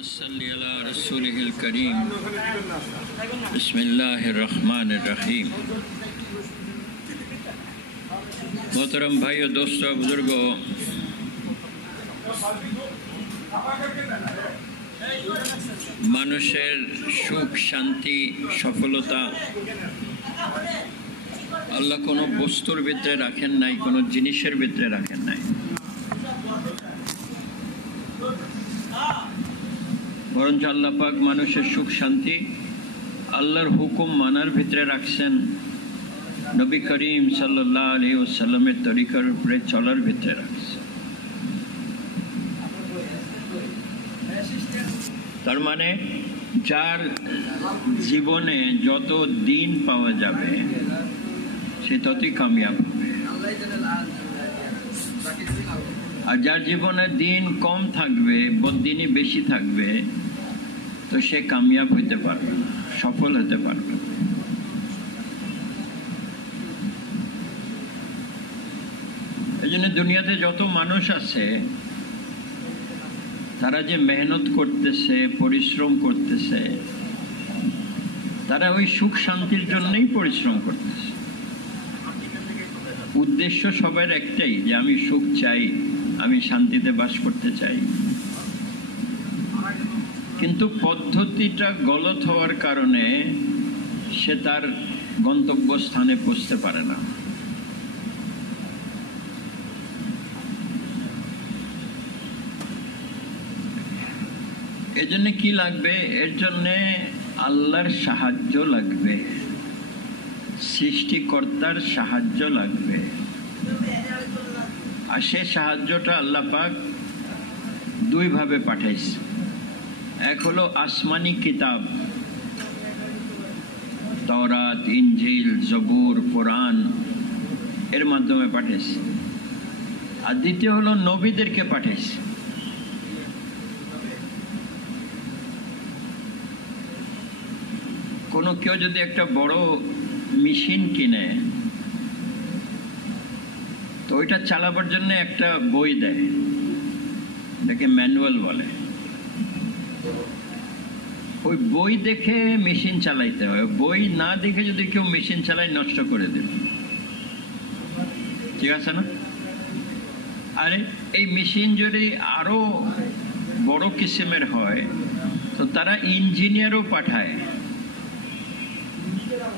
صلی علی رسوله الکریم بسم الله الرحمن الرحیم मोहतरम भाइयों दोस्तों बुजुर्गों, মানুষের সুখ শান্তি সফলতা আল্লাহ কোনো বস্তুর ভিতরে রাখেন নাই, কোনো জিনিসের ভিতরে রাখেন নাই। বরঞ্চ আল্লাহ পাক মানুষের সুখ শান্তি আল্লাহর হুকুম মানার ভিতরে রাখছেন, নবী করিম সাল্লাল্লাহু আলাইহি ওয়াসাল্লামের তরিকার উপরে চলার ভিতরে রাখছেন। তার মানে যার জীবনে যত দিন পাওয়া যাবে সে ততই কামিয়াব হবে, আর যার জীবনে দিন কম থাকবে, বদিনই বেশি থাকবে, তো সে কামিয়াব হইতে পারবে না, সফল হতে পারবে না। এই জন্য দুনিয়াতে যত মানুষ আছে তারা যে মেহনত করতেছে, পরিশ্রম করতেছে, তারা ওই সুখ শান্তির জন্যই পরিশ্রম করতেছে। উদ্দেশ্য সবার একটাই, যে আমি সুখ চাই, আমি শান্তিতে বাস করতে চাই। কিন্তু পদ্ধতিটা গলত হওয়ার কারণে সে তার গন্তব্যস্থানে পৌঁছতে পারে না। এজন্য কি লাগবে? এর জন্যে আল্লাহর সাহায্য লাগবে, সৃষ্টিকর্তার সাহায্য লাগবে। আর সে সাহায্যটা আল্লাহ পাক দুই ভাবে পাঠাইছে। এক হলো আসমানি কিতাব, তাওরাত, ইনজিল, জবুর, কোরআন, এর মাধ্যমে পাঠাইছে। আর দ্বিতীয় হলো নবীদেরকে পাঠাইছে। কোনো কেউ যদি একটা বড় মেশিন কিনে, তো ওইটা চালাবার জন্য একটা বই দেয়, এটাকে ম্যানুয়াল বলে। ওই বই দেখে মেশিন চালাইতে হয়, বই না দেখে যদি কেউ মেশিন চালায় নষ্ট করে দেবে, ঠিক আছে না? আরে এই মেশিন যদি আরো বড় কিসিমের হয় তো তারা ইঞ্জিনিয়ারও পাঠায়,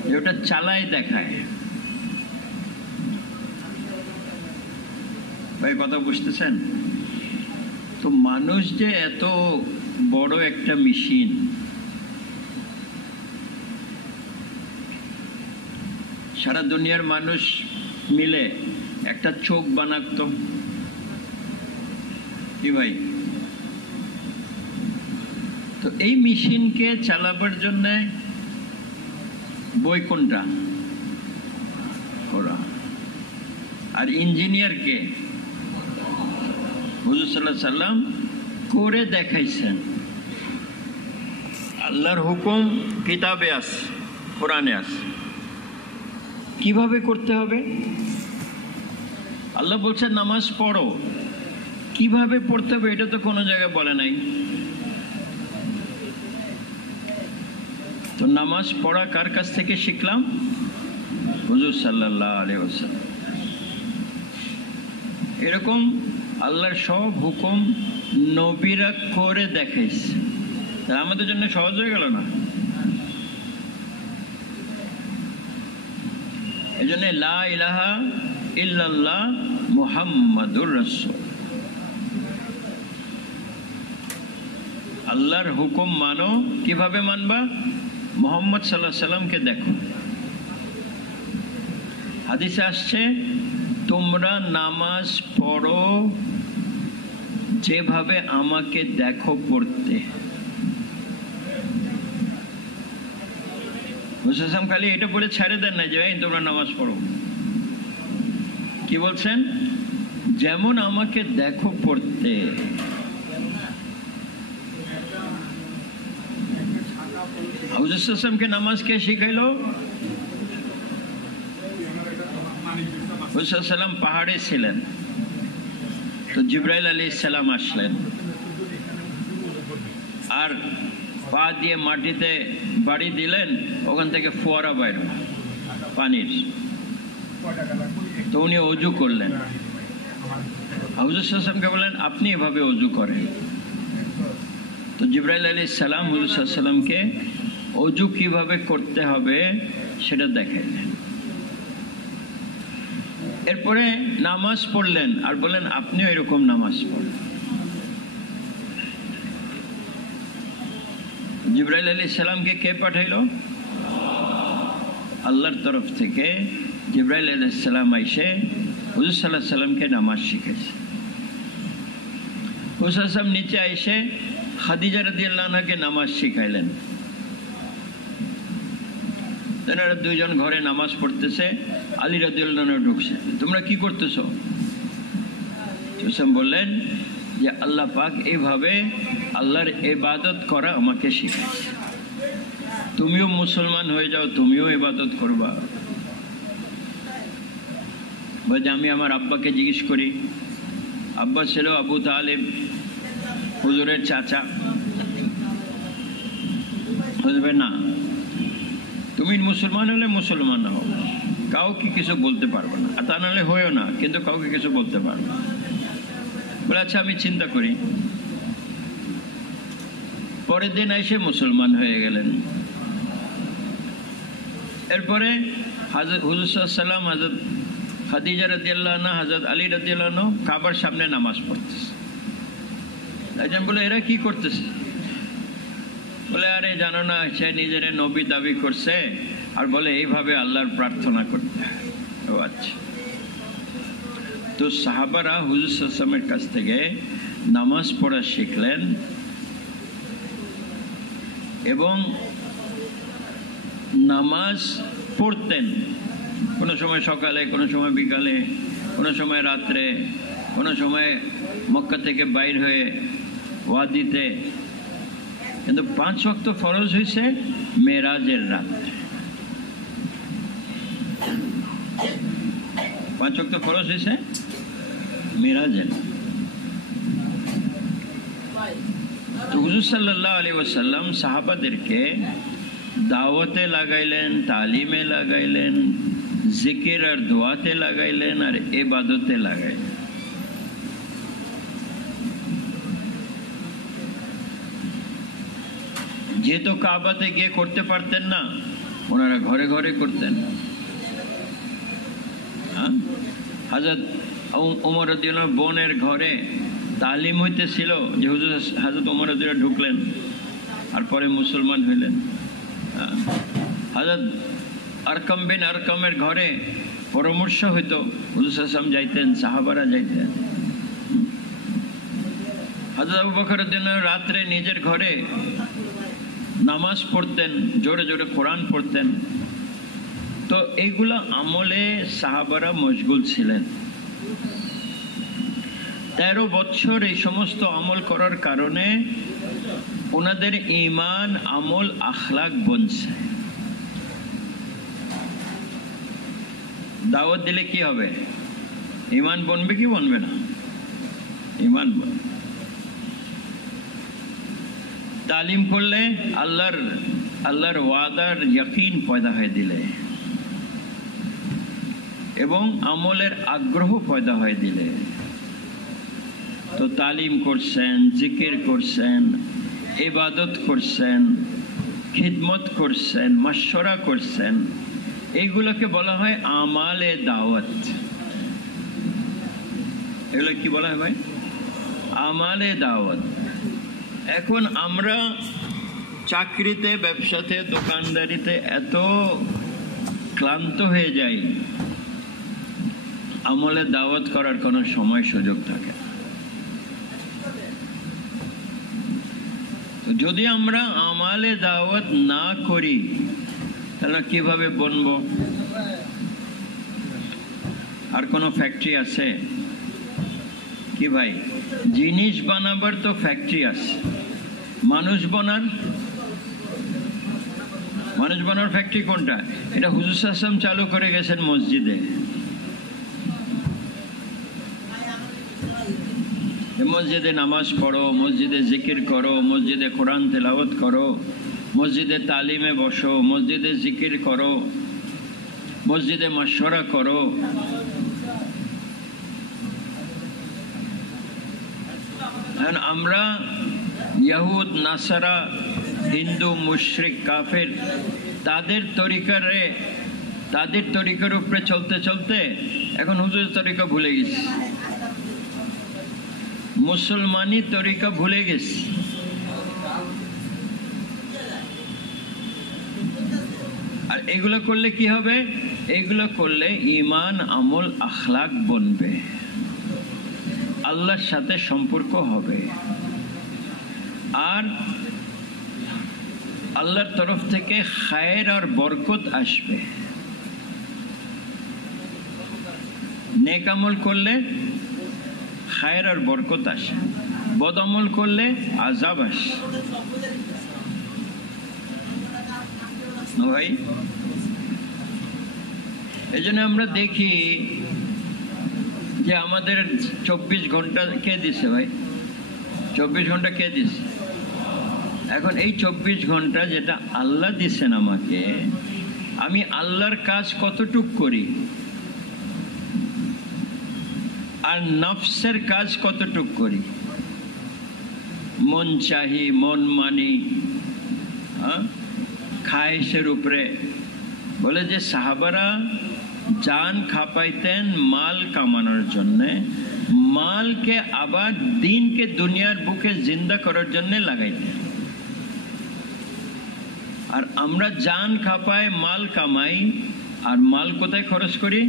যে ওটা চালায় দেখায়। ভাই কথা বুঝতেছেন তো? মানুষ যে এত বড় একটা মেশিন, সারা দুনিয়ার মানুষ মিলে একটা চোখ বানাতো কি ভাই? তো এই মেশিনকে চালাবার জন্য বই কোনটা? কোরআন। আর ইঞ্জিনিয়ারকে হুজুর সাল্লাল্লাহু আলাইহি সাল্লাম করে দেখাইছেন। আল্লাহর হুকুম কিতাবে আছে, কোরআনে আছে, কিভাবে করতে হবে। আল্লাহ বলছেন নামাজ পড়ো, কিভাবে পড়তে হবে এটা তো কোনো জায়গায় বলে নাই। তো নামাজ পড়া কার কাছ থেকে শিখলাম? হুজুর সাল্লাল্লাহু আলাইহি ওয়াসাল্লাম। এরকম আল্লাহর সব হুকুম নবীরা করে দেখাইছে, আমাদের জন্য সহজ হয়ে গেল না? এই জন্য লা ইলাহা ইল্লাল্লাহ মুহাম্মাদুর রাসূল, আল্লাহর হুকুম মানো। কিভাবে মানবা? মুহাম্মদ সাল্লাল্লাহু আলাইহি সাল্লামকে দেখো। হাদিসে আসছে, তোমরা নামাজ পড়ো যেভাবে আমাকে দেখো পড়তে। মুসলিম খালি এটা পড়ে ছেড়ে দেন না যে তোমরা নামাজ পড়ো। কি বলছেন? যেমন আমাকে দেখো পড়তে। হুজুর সাল্লাল্লাহু নামাজ কে শিখাইলো? হুজুর সাল্লাল্লাহু পাহাড়ে ছিলেন, তো জিবরাইল আলাইহিস সালাম আসলেন, আর পা দিয়ে মাটিতে বাড়ি দিলেন, ওখান থেকে ফোয়ারা বাইর পানির। তো উনি অজু করলেন। হুজুর সাল্লাল্লাহু আলাইহি ওয়াসাল্লামকে বললেন আপনি এভাবে অজু করেন। তো জিবরাইল আলাইহিস সালাম হুজুর সাল্লাল্লাহু আলাইহি ওয়াসাল্লামকে অজু কিভাবে করতে হবে সেটা দেখাইলেন। এরপরে নামাজ পড়লেন আর বললেন আপনিও এরকম নামাজ পড়েন। জিবরাইল আলাইহিস সালামকে কে পাঠাইলো? আল্লাহর তরফ থেকে জিবরাইল আলাইহিস সালাম আইসে হুজুর সাল্লাল্লাহু আলাইহি ওয়াসাল্লামকে নামাজ শিখাইছে। হুজুর সাল্লাল্লাহু আলাইহি ওয়াসাল্লাম নিচে আইসে খাদিজা রাদিয়াল্লাহু আনহাকে নামাজ শিখাইলেন। তেনারা দুইজন ঘরে নামাজ পড়তেছে, আলী রাদিয়াল্লাহু আনহু ঢুকছে। তোমরা কি করতেছো? হুসাইন বললেন যে আল্লাহ পাক এইভাবে আল্লাহর ইবাদত করা আমাকে শিখাইছে, তুমিও মুসলমান হয়ে যাও, তুমিও ইবাদত করবা। বলে আমি আমার আব্বাকে জিজ্ঞেস করি। আব্বা ছিল আবু তালেব, হুজুরের চাচা। বুঝবে না, তুমি মুসলমান হলে মুসলমান হও, কাউকে কিছু বলতে পারবো না, আর তা নাহলে হয়েও না, কিন্তু কাউকে কিছু বলতে পারবো না। বলে আচ্ছা আমি চিন্তা করি। পরের দিন এসে মুসলমান হয়ে গেলেন। এরপরে হুজুর সাল্লাল্লাহু আলাইহি ওয়াসাল্লাম, হযরত খাদিজা রাদিয়াল্লাহু আনহা, হযরত আলী রাদিয়াল্লাহু আনহু কাবার সামনে নামাজ পড়তেছে। একজন বলে এরা কি করতেছে? বলে আরে জানো না, সে নিজের নবী দাবি করছে আর বলে এইভাবে আল্লাহর প্রার্থনা করতে। ও আচ্ছা। তো সাহাবারা হুজুর সাল্লাল্লাহু আলাইহি ওয়াসাল্লামের কাছ থেকে নামাজ পড়া শিখলেন এবং নামাজ পড়তেন। কোনো সময় সকালে, কোনো সময় বিকালে, কোনো সময় রাত্রে, কোনো সময় মক্কা থেকে বাইর হয়ে ওয়াদিতে। কিন্তু 5 ওয়াক্ত ফরজ হয়েছে মেরাজের রাত্রে। 5 ওয়াক্ত ফরজ হয়েছে মেরাজের। তো হুজুর সাল্লাল্লাহু আলাইহি ওয়াসাল্লাম সাহাবাদেরকে দাওয়াতে লাগাইলেন, তালিমে লাগাইলেন, জিকির আর দোয়াতে লাগাইলেন, আর ইবাদতে লাগাইলেন। যেহেতু কাবাতে গিয়ে করতে পারতেন না, ওনারা ঘরে ঘরে করতেন। হযরত ওমর রাদিয়াল্লাহু আনহু বোনের ঘরে তালিম হইতেছিল, যে হুজুর হযরত ওমর রাদিয়াল্লাহু আনহু ঢুকলেন আর পরে মুসলমান হইলেন। হযরত আরকাম বিন আরকামের ঘরে পরামর্শ হইতো, হুজুর সাল্লাল্লাহু আলাইহি ওয়াসাল্লাম যাইতেন, সাহাবারা যাইতেন। হযরত আবু বকর রাদিয়াল্লাহু আনহু রাত্রে নিজের ঘরে নামাজ পড়তেন, জোরে জোরে কোরআন পড়তেন। তো এইগুলা আমলে সাহাবারা মশগুল ছিলেন। 13 বছর এই সমস্ত আমল করার কারণে ওনাদের ঈমান, আমল, আখলাক বনছে। দাওয়াত দিলে কি হবে? ঈমান বনবে কি বনবে না? ঈমান বনবে। তালিম করলে আল্লাহর ওয়াদার ইয়াকিন পয়দা হয়ে দিলে এবং আমলের আগ্রহ পয়দা হয়ে দিলে। তো তালিম করছেন, জিকির করছেন, ইবাদত করছেন, খিদমত করছেন, মাশওয়ারা করছেন, এইগুলোকে বলা হয় আমালে দাওয়াত। এগুলো কি বলা হয় ভাই? আমালে দাওয়াত। এখন আমরা চাকরিতে, ব্যবসাতে, দোকানদারিতে এত ক্লান্ত হয়ে যাই, আমলে দাওয়াত করার কোনো সময় সুযোগ থাকে। যদি আমরা আমালে দাওয়াত না করি তাহলে কিভাবে বনবো? আর কোনো ফ্যাক্টরি আছে কি ভাই? জিনিস বানাবার তো ফ্যাক্টরি আছে, মানুষ বানার ফ্যাক্টরি কোনটা? এটা হুজুর সাল্লাল্লাহু আলাইহি ওয়াসাল্লাম চালু করে গেছেন মসজিদে। মসজিদে নামাজ পড়ো, মসজিদে জিকির করো, মসজিদে কোরআন তেলাওয়াত করো, মসজিদে তালিমে বসো, মসজিদে জিকির করো, মসজিদে মাশওয়ারা করো। এখন আমরা ইহুদ, নাসারা, হিন্দু, মুশরিক, কাফের তাদের তরিকার উপরে চলতে চলতে এখন হুজুরের তরিকা ভুলে গেছি, মুসলমানি তরিকা ভুলে গেছি। আর এগুলো করলে কি হবে? এগুলো করলে ঈমান, আমল, আখলাক বনবে, আল্লাহর সাথে সম্পর্ক হবে, আর আল্লাহর তরফ থেকে খায়ের আর বরকত আসবে। নেক আমল করলে খায়ের আর বরকত আসে, বদ আমল করলে আযাব আসে। ভাই, এই জন্য আমরা দেখি যে আমাদের 24 ঘন্টা কে দিছে ভাই? 24 ঘন্টা কে দিছে? এখন এই 24 ঘন্টা যেটা আল্লাহ দিছেন আমাকে, আমি আল্লাহর কাজ কতটুক করি আর নফসের কাজ কতটুক করি? মন চাহি, মন মানি, খায়েশের উপরে। বলে যে সাহাবারা জান খাপাইতেন মাল কামানোর জন্যে, মালকে আবার দিনকে দুনিয়ার বুকে জিন্দা করার জন্য লাগাইতেন। আর আমরা জান খাপাই, মাল কামাই, আর মাল কোথায় খরচ করি?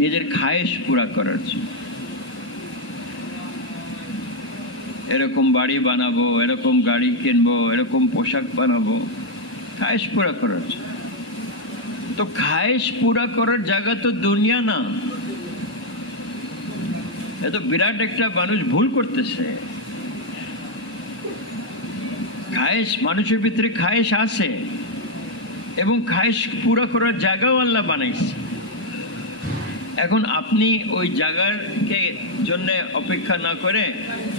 নিজের খায়েশ পুরা করার জন্য। এরকম বাড়ি বানাবো, এরকম গাড়ি কিনবো, এরকম পোশাক বানাবো, খায়েশ পুরা করার জন্য। তো খায়েশ পুরা করার জায়গা তো দুনিয়া না। এ তো বিরাট একটা মানুষ ভুল করতেছে। খায়েশ, মানুষের ভিতরে খায়েশ আছে, এবং খায়েশ পুরা করার জায়গাও আল্লাহ বানাইছে। এখন আপনি ওই জায়গাকে জন্য অপেক্ষা না করে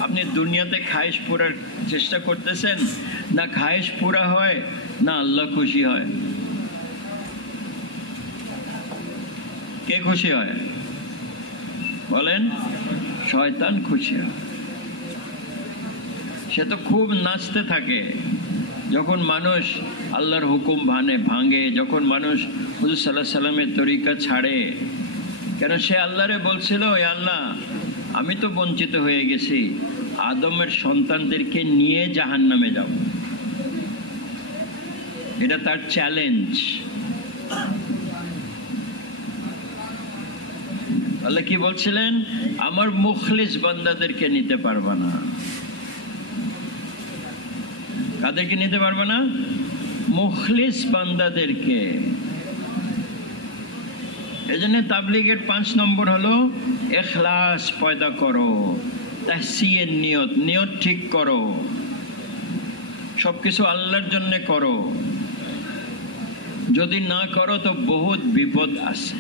আপনি দুনিয়াতে খায়েশ পুরার চেষ্টা করতেছেন, না খায়েশ পুরা হয় না আল্লাহ খুশি হয়। কে খুশি হয় বলেন? শয়তান খুশি হয়। সে তো খুব নাচতে থাকে যখন মানুষ আল্লাহর হুকুম ভাঙে, যখন মানুষ হুজুর সাল্লাল্লাহু আলাইহি সাল্লামের তরিকা ছাড়ে। কেন? সে আল্লাহরে বলছিল, এ আল্লাহ, আমি তো বঞ্চিত হয়ে গেছি, আদমের সন্তানদেরকে নিয়ে জাহান্নামে যাব। এটা তার চ্যালেঞ্জ। আল্লাহ কি বলছিলেন? আমার মুখলিস বান্দাদেরকে নিতে পারবা না। কাদেরকে নিতে পারবা না? মুখলিস বান্দাদেরকে। এজন্য তাবলীগের 5 নম্বর হলো ইখলাস পয়দা করো, তাহসিয়ের নিয়ত ঠিক করো, সবকিছু আল্লাহর জন্য করো। যদি না করো তো বহুত বিপদ আছে।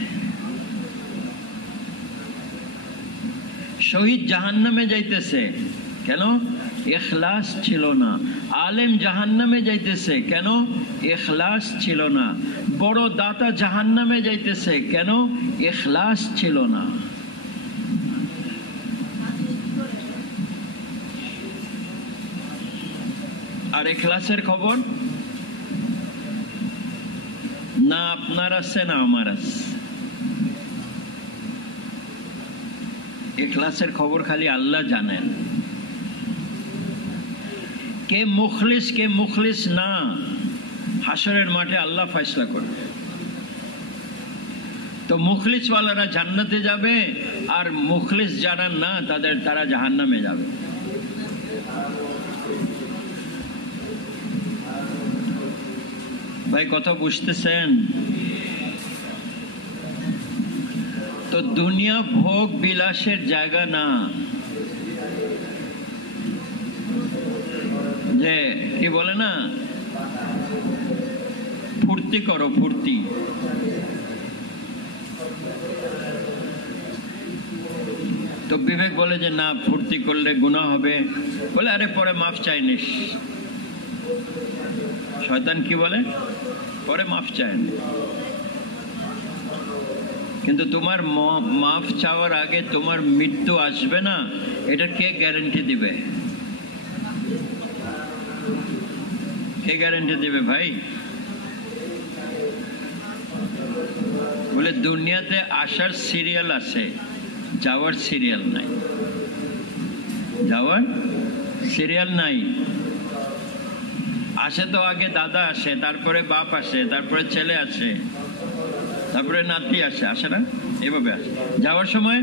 শহীদ জাহান্নামে যাইতেছে কেন? ইখলাস ছিল না। আলেম জাহান্নামে যাইতেছে কেন? ইখলাস ছিল না। বড় দাতা জাহান্নামে যাইতেছে কেন? ইখলাস ছিল না। আর ইখলাসের খবর না আপনার আছে না আমার আছে। ইখলাসের খবর খালি আল্লাহ জানেন। কে মুখলিস না, হাসরের মাঠে আল্লাহ ফয়সালা করবে। তো মুখলিস ওয়ালারা জান্নাতে যাবে, আর মুখলিস যারা না তারা জাহান্নামে যাবে। ভাই কথা বুঝতেছেন? তো দুনিয়া ভোগ বিলাসের জায়গা না, যে কি বলে না, ফুর্তি করো, ফুর্তি। তো বিবেক বলে যে না, ফুর্তি করলে গুনাহ হবে, বলে আরে পরে মাফ চাই নিস। শয়তান কি বলে? পরে মাফ চায় না। কিন্তু তোমার মাফ চাওয়ার আগে তোমার মৃত্যু আসবে না, এটা কে গ্যারান্টি দিবে? কে গ্যারান্টি দিবে ভাই? বলে দুনিয়াতে আসার সিরিয়াল আছে, যাওয়ার সিরিয়াল নাই। যাওয়ার সিরিয়াল নাই। আসে তো আগে দাদা আসে, তারপরে বাপ আসে, তারপরে ছেলে আসে, তারপরে নাতি আসে, আসে না? এভাবে আসে। যাওয়ার সময়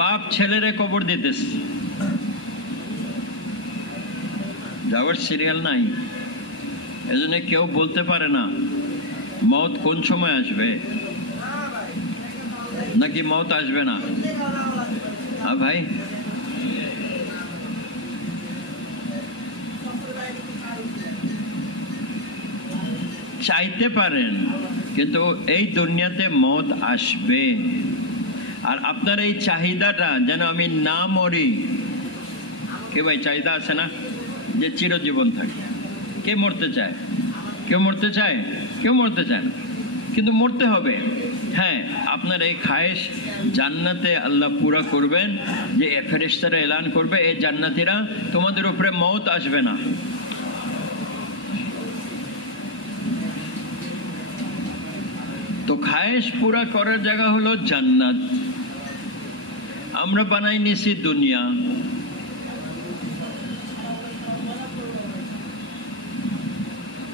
বাপ ছেলেরে কবর দিতেছে। যাওয়ার সিরিয়াল নাই। এজন্য কেউ বলতে পারে না মওত কোন সময় আসবে, নাকি মওত আসবে না। ভাই, চাইতে পারেন, কিন্তু এই দুনিয়াতে মওত আসবে। আর আপনার এই চাহিদাটা যেন আমি না মরি। কে ভাই চাহিদা আছে না যে চিরজীবন থাকে? কে মরতে চায়? কেউ মরতে চায়? কেউ মরতে চায় না, কিন্তু মরতে হবে। হ্যাঁ, আপনার এই খায়েশ জান্নাতে আল্লাহ পুরা করবেন, যে ফেরেশতারা এলান করবে, এই জান্নাতীরা তোমাদের উপরে মওত আসবে না। তো খায়েশ পুরা করার জায়গা হলো জান্নাত। আমরা বানাই নিছি দুনিয়া।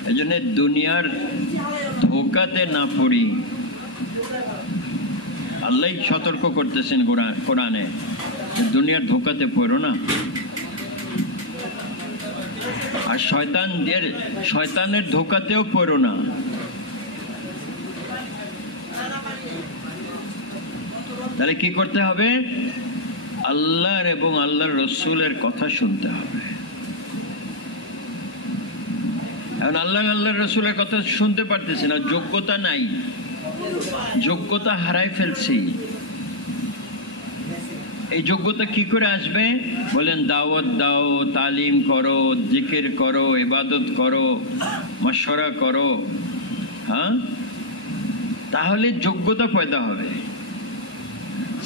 এই জন্য দুনিয়ার ধোকাতে না পড়ি। আল্লাহ সতর্ক করতেছেন কোরআনে, দুনিয়ার ধোকাতে পড়ো না। আর শয়তানের ধোকাতেও পড়ো না। তাহলে কি করতে হবে? আল্লাহর এবং আল্লাহর রসুলের কথা শুনতে হবে। এখন আল্লাহর রসুলের কথা শুনতে পারতেছি না, যোগ্যতা নাই, যোগ্যতা হারাই ফেলছি। এই যোগ্যতা কি করে আসবে? বলেন দাওয়াত দাও, তালিম করো, জিকির করো, ইবাদত করো, মাশওয়ারা করো। হ্যাঁ, তাহলে যোগ্যতা পয়দা হবে।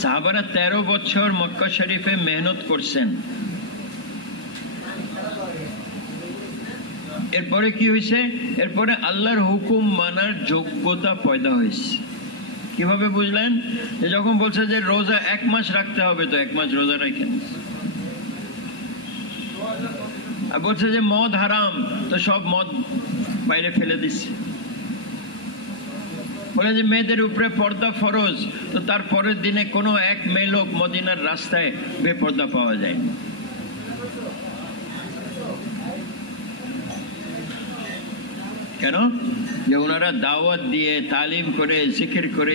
সাহাবারা 13 বছর মক্কা শরীফে মেহনত করছেন। এরপরে কি হয়েছে? এরপরে আল্লাহর হুকুম মানার যোগ্যতা পয়দা হয়েছে। কিভাবে বুঝলেন? যে যখন বলছে যে রোজা 1 মাস রাখতে হবে, তো 1 মাস রোজা রাখেন। আর বলছে যে মদ হারাম, তো সব মদ বাইরে ফেলে দিচ্ছে। বলে যে মেয়েদের উপরে পর্দা ফরজ, তো তার পরের দিনে কোনো এক মেয়ে লোক মদিনার রাস্তায় বেপর্দা পাওয়া যায়নি। কেন? যে ওনারা দাওয়াত দিয়ে, তালিম করে, জিকির করে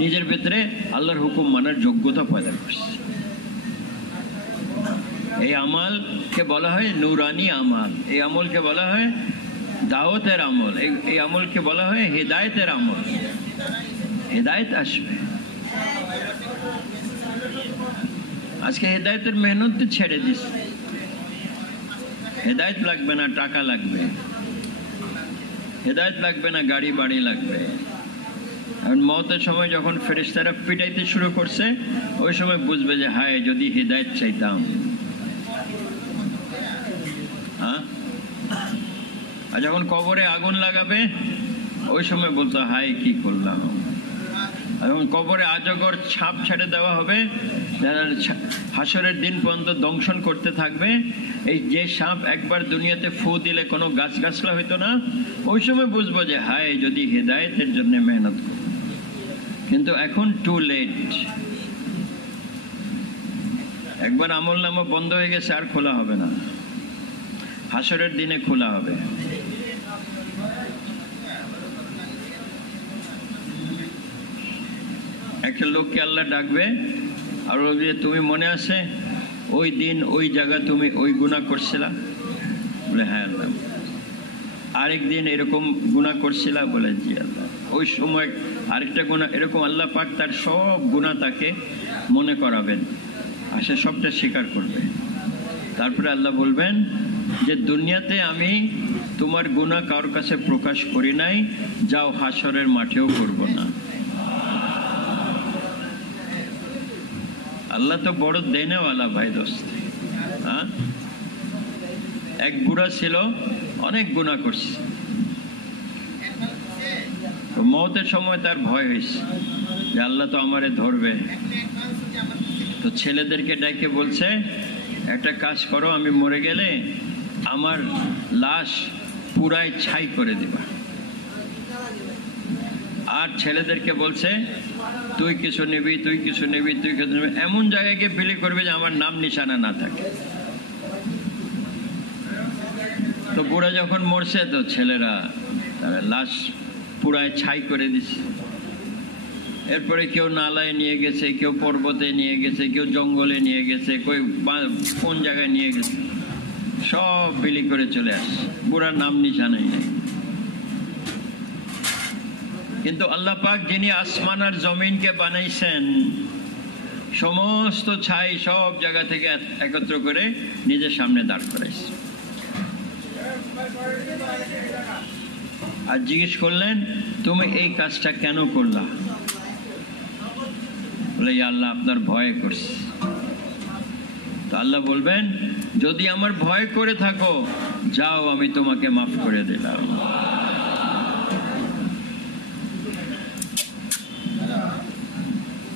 নিজের ভিতরে আল্লাহর হুকুম মানার যোগ্যতা পয়দা করছে। এই আমলকে বলা হয় নুরানি আমল। এই আমলকে বলা হয় দাওয়াতের আমল। এই আমলকে বলা হয় হেদায়েতের আমল। হেদায়েত আসবে। আজকে হেদায়েতের মেহনত ছেড়ে দিস। হেদায়েত লাগবে না, টাকা লাগবে। হেদায়েত লাগবে না, গাড়ি বাড়ি লাগবে। এখন মওতের সময় যখন ফেরেশতারা পিটাইতে শুরু করছে, ওই সময় বুঝবে যে হায়, যদি হেদায়েত চাইতাম। হ্যাঁ, আর যখন কবরে আগুন লাগাবে, ওই সময় বলতো হায় কি করলাম। এবং কবরে আজগর ছাপ ছেড়ে দেওয়া হবে, হাসরের দিন পর্যন্ত দংশন করতে থাকবে। এই যে সাপ একবার দুনিয়াতে ফু দিলে কোনো গাছগাছলা হইতো না, ওই সময় বুঝবো যে হায়, যদি হেদায়েতের জন্য মেহনত করব। কিন্তু এখন টু লেট। একবার আমল নামা বন্ধ হয়ে গেছে, আর খোলা হবে না। হাসরের দিনে খোলা হবে। একটা লোককে আল্লাহ ডাকবে আর বলবে, তুমি মনে আছে ওই দিন ওই জায়গা তুমি ওই গুনাহ করছিলা? বলে হ্যাঁ আল্লাহ। আরেক দিন এরকম গুনাহ করছিলা? বলে জি আল্লাহ। ওই সময় আরেকটা গুনাহ, এরকম আল্লাহ পাক তার সব গুনাহ তাকে মনে করাবেন। আসে সবটা স্বীকার করবে। তারপরে আল্লাহ বলবেন যে দুনিয়াতে আমি তোমার গুনাহ কারোর কাছে প্রকাশ করি নাই, যাও হাসরের মাঠেও করব না। আল্লাহ তো বড় দেনেওয়ালা ভাই দোস্ত। হ্যাঁ, এক বুড়া ছিল, অনেক গুনাহ করছে, মওতের সময় তার ভয় হয়েছে যে আল্লাহ তো আমারে ধরবে। তো ছেলেদেরকে ডেকে বলছে, একটা কাজ করো, আমি মরে গেলে আমার লাশ পুরাই ছাই করে দিবা। আর ছেলেদেরকে বলছে, তুই কিছু নিবি, তুই কিছু নিবি, তুই কিছু নিবি, এমন জায়গায় গিয়ে বিলি করবে যে আমার নাম নিশানা না থাকে। তো বুড়া যখন মরছে, তো ছেলেরা তারা লাশ পুরাই ছাই করে দিচ্ছে। এরপরে কেউ নালায় নিয়ে গেছে, কেউ পর্বতে নিয়ে গেছে, কেউ জঙ্গলে নিয়ে গেছে, কোন জায়গায় নিয়ে গেছে, সব বিলি করে চলে আসছে। বুড়ার নাম নিশানাই নেই। কিন্তু আল্লাহ পাক যিনি আসমান আর জমিনকে বানাইছেন, সমস্ত ছাই সব জায়গা থেকে একত্র করে নিজের সামনে দাঁড় করাইছে। আর জিজ্ঞেস করলেন, তুমি এই কাজটা কেন করলা? বলে, আল্লাহ আপনার ভয়ে করছি। তো আল্লাহ বলবেন, যদি আমার ভয় করে থাকো, যাও আমি তোমাকে মাফ করে দিলাম।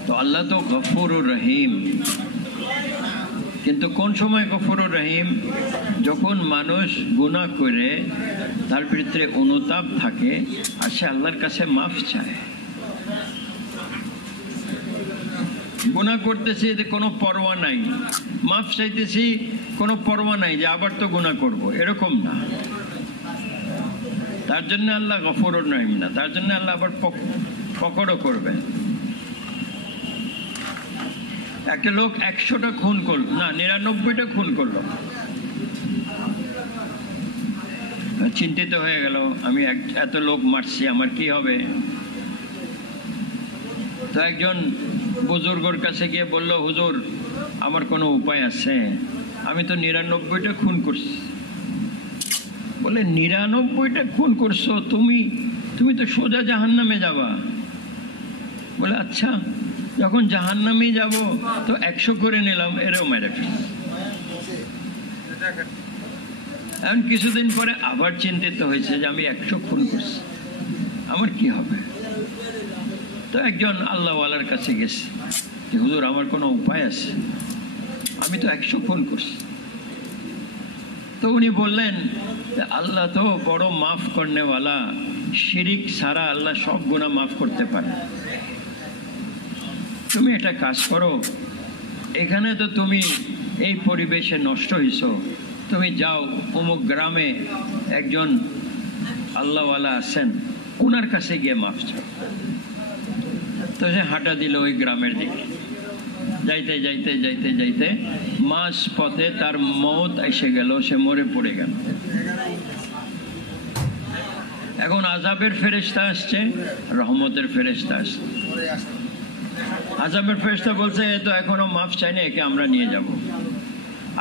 তো আল্লাহ তো গফুরুর রহিম। কিন্তু কোন সময় গফুরুর রহিম? যখন মানুষ গুনাহ করে, তার ভিতরে অনুতাপ থাকে, আর সে আল্লাহর কাছে মাফ চায়। গুনাহ করতেছি, কোনো পরোয়া নাই, মাফ চাইতেছি, কোনো পরোয়া নাই যে আবার তো গুনাহ করব, এরকম না। তার জন্য আল্লাহ গফুরুর রহিম না, তার জন্য আল্লাহ আবার পকড়ও করবেন। একটা লোক 100টা খুন করলো না, 99টা খুন করলো, চিন্তিত হয়ে গেল, আমি এত লোক মারছি, আমার কি হবে? তো একজন বুজুর্গর কাছে গিয়ে বলল, হুজুর আমার কোনো উপায় আছে? আমি তো 99টা খুন করছি। বলে, 99টা খুন করছো? তুমি তো সোজা জাহান্নামে যাবা। বলে, আচ্ছা, যখন জাহান্নামে যাব তো 100 করে নিলাম, এরও মেরে ফেল। এখন কিছুদিন পরে আবার চিন্তিত হয়েছে যে আমি 100 খুন করছি, আমার কি হবে? তো একজন আল্লাহওয়ালার কাছে গেছে, হুজুর আমার কোনো উপায় আছে? আমি তো 100 খুন করছি। তো উনি বললেন, আল্লাহ তো বড় মাফ করনেওয়ালা, শিরিক ছাড়া আল্লাহ সব গুনাহ মাফ করতে পারে। তুমি একটা কাজ করো, এখানে তো তুমি এই পরিবেশে নষ্ট হইছো, তুমি যাও অমুক গ্রামে একজন আল্লাহওয়ালা আছেন, ওনার কাছে গিয়ে মাফ চাও। তো সে হাঁটা দিল ওই গ্রামের দিকে। যাইতে যাইতে যাইতে যাইতে মাঝ পথে তার মওত এসে গেল, সে মরে পড়ে গেল। এখন আযাবের ফেরেশতা আসছে, রহমতের ফেরেশতা আসছে। আযাবের ফেরেশতা বলছে, এ তো এখনো মাফ চায়নি, একে আমরা নিয়ে যাব।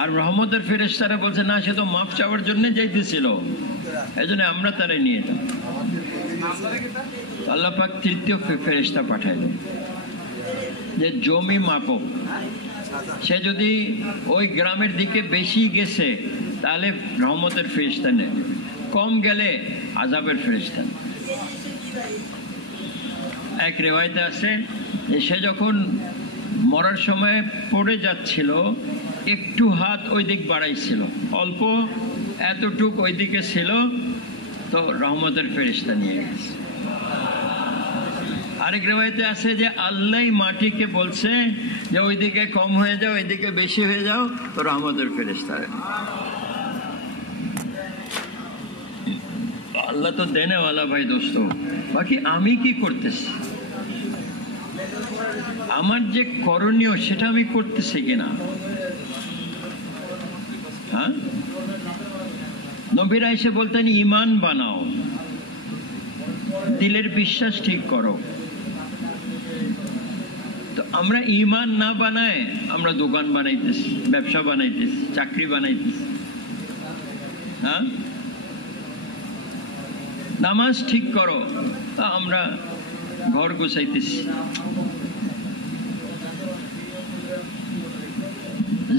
আর রহমতের ফেরেশতারা বলছে, না, সে তো মাফ চাওয়ার জন্য যাইতেছিল, এই জন্য আমরা তারে নিয়ে যাব। আল্লাহ পাক তৃতীয় ফেরেশতা পাঠাইলেন, যে জমি মাপক। সে যদি ওই গ্রামের দিকে বেশি গেছে তাহলে রহমতের ফেরেশতা নেবে, কম গেলে আযাবের ফেরেশতা। এক রিওয়ায়াতে আছে যে সে যখন মরার সময় পড়ে যাচ্ছিল, একটু হাত ওই দিক বাড়াইছিল, অল্প এতটুক ওই দিকে ছিল, তো রহমতের ফেরেশতা নিয়ে গেছে। আরেক রিওয়ায়াতে আছে যে আল্লাহ মাটিকে বলছে যে ওইদিকে কম হয়ে যাও, ওইদিকে বেশি হয়ে যাও, তো রহমতের ফেরেশতা। আল্লাহ তো দেনেওয়ালা ভাই দোস্ত। বাকি আমি কি করতেছি, আমার যে করণীয় সেটা আমি করতেছি কিনা? হ্যাঁ, নবীরা এসে বলতেন, ঈমান বানাও, দিলের বিশ্বাস ঠিক করো। তো আমরা ঈমান না বানায় আমরা দোকান বানাইতেছি, ব্যবসা বানাইতেছি, চাকরি বানাইতেছি। হ্যাঁ, নামাজ ঠিক করো, তা আমরা ঘর গোছাইতেছি।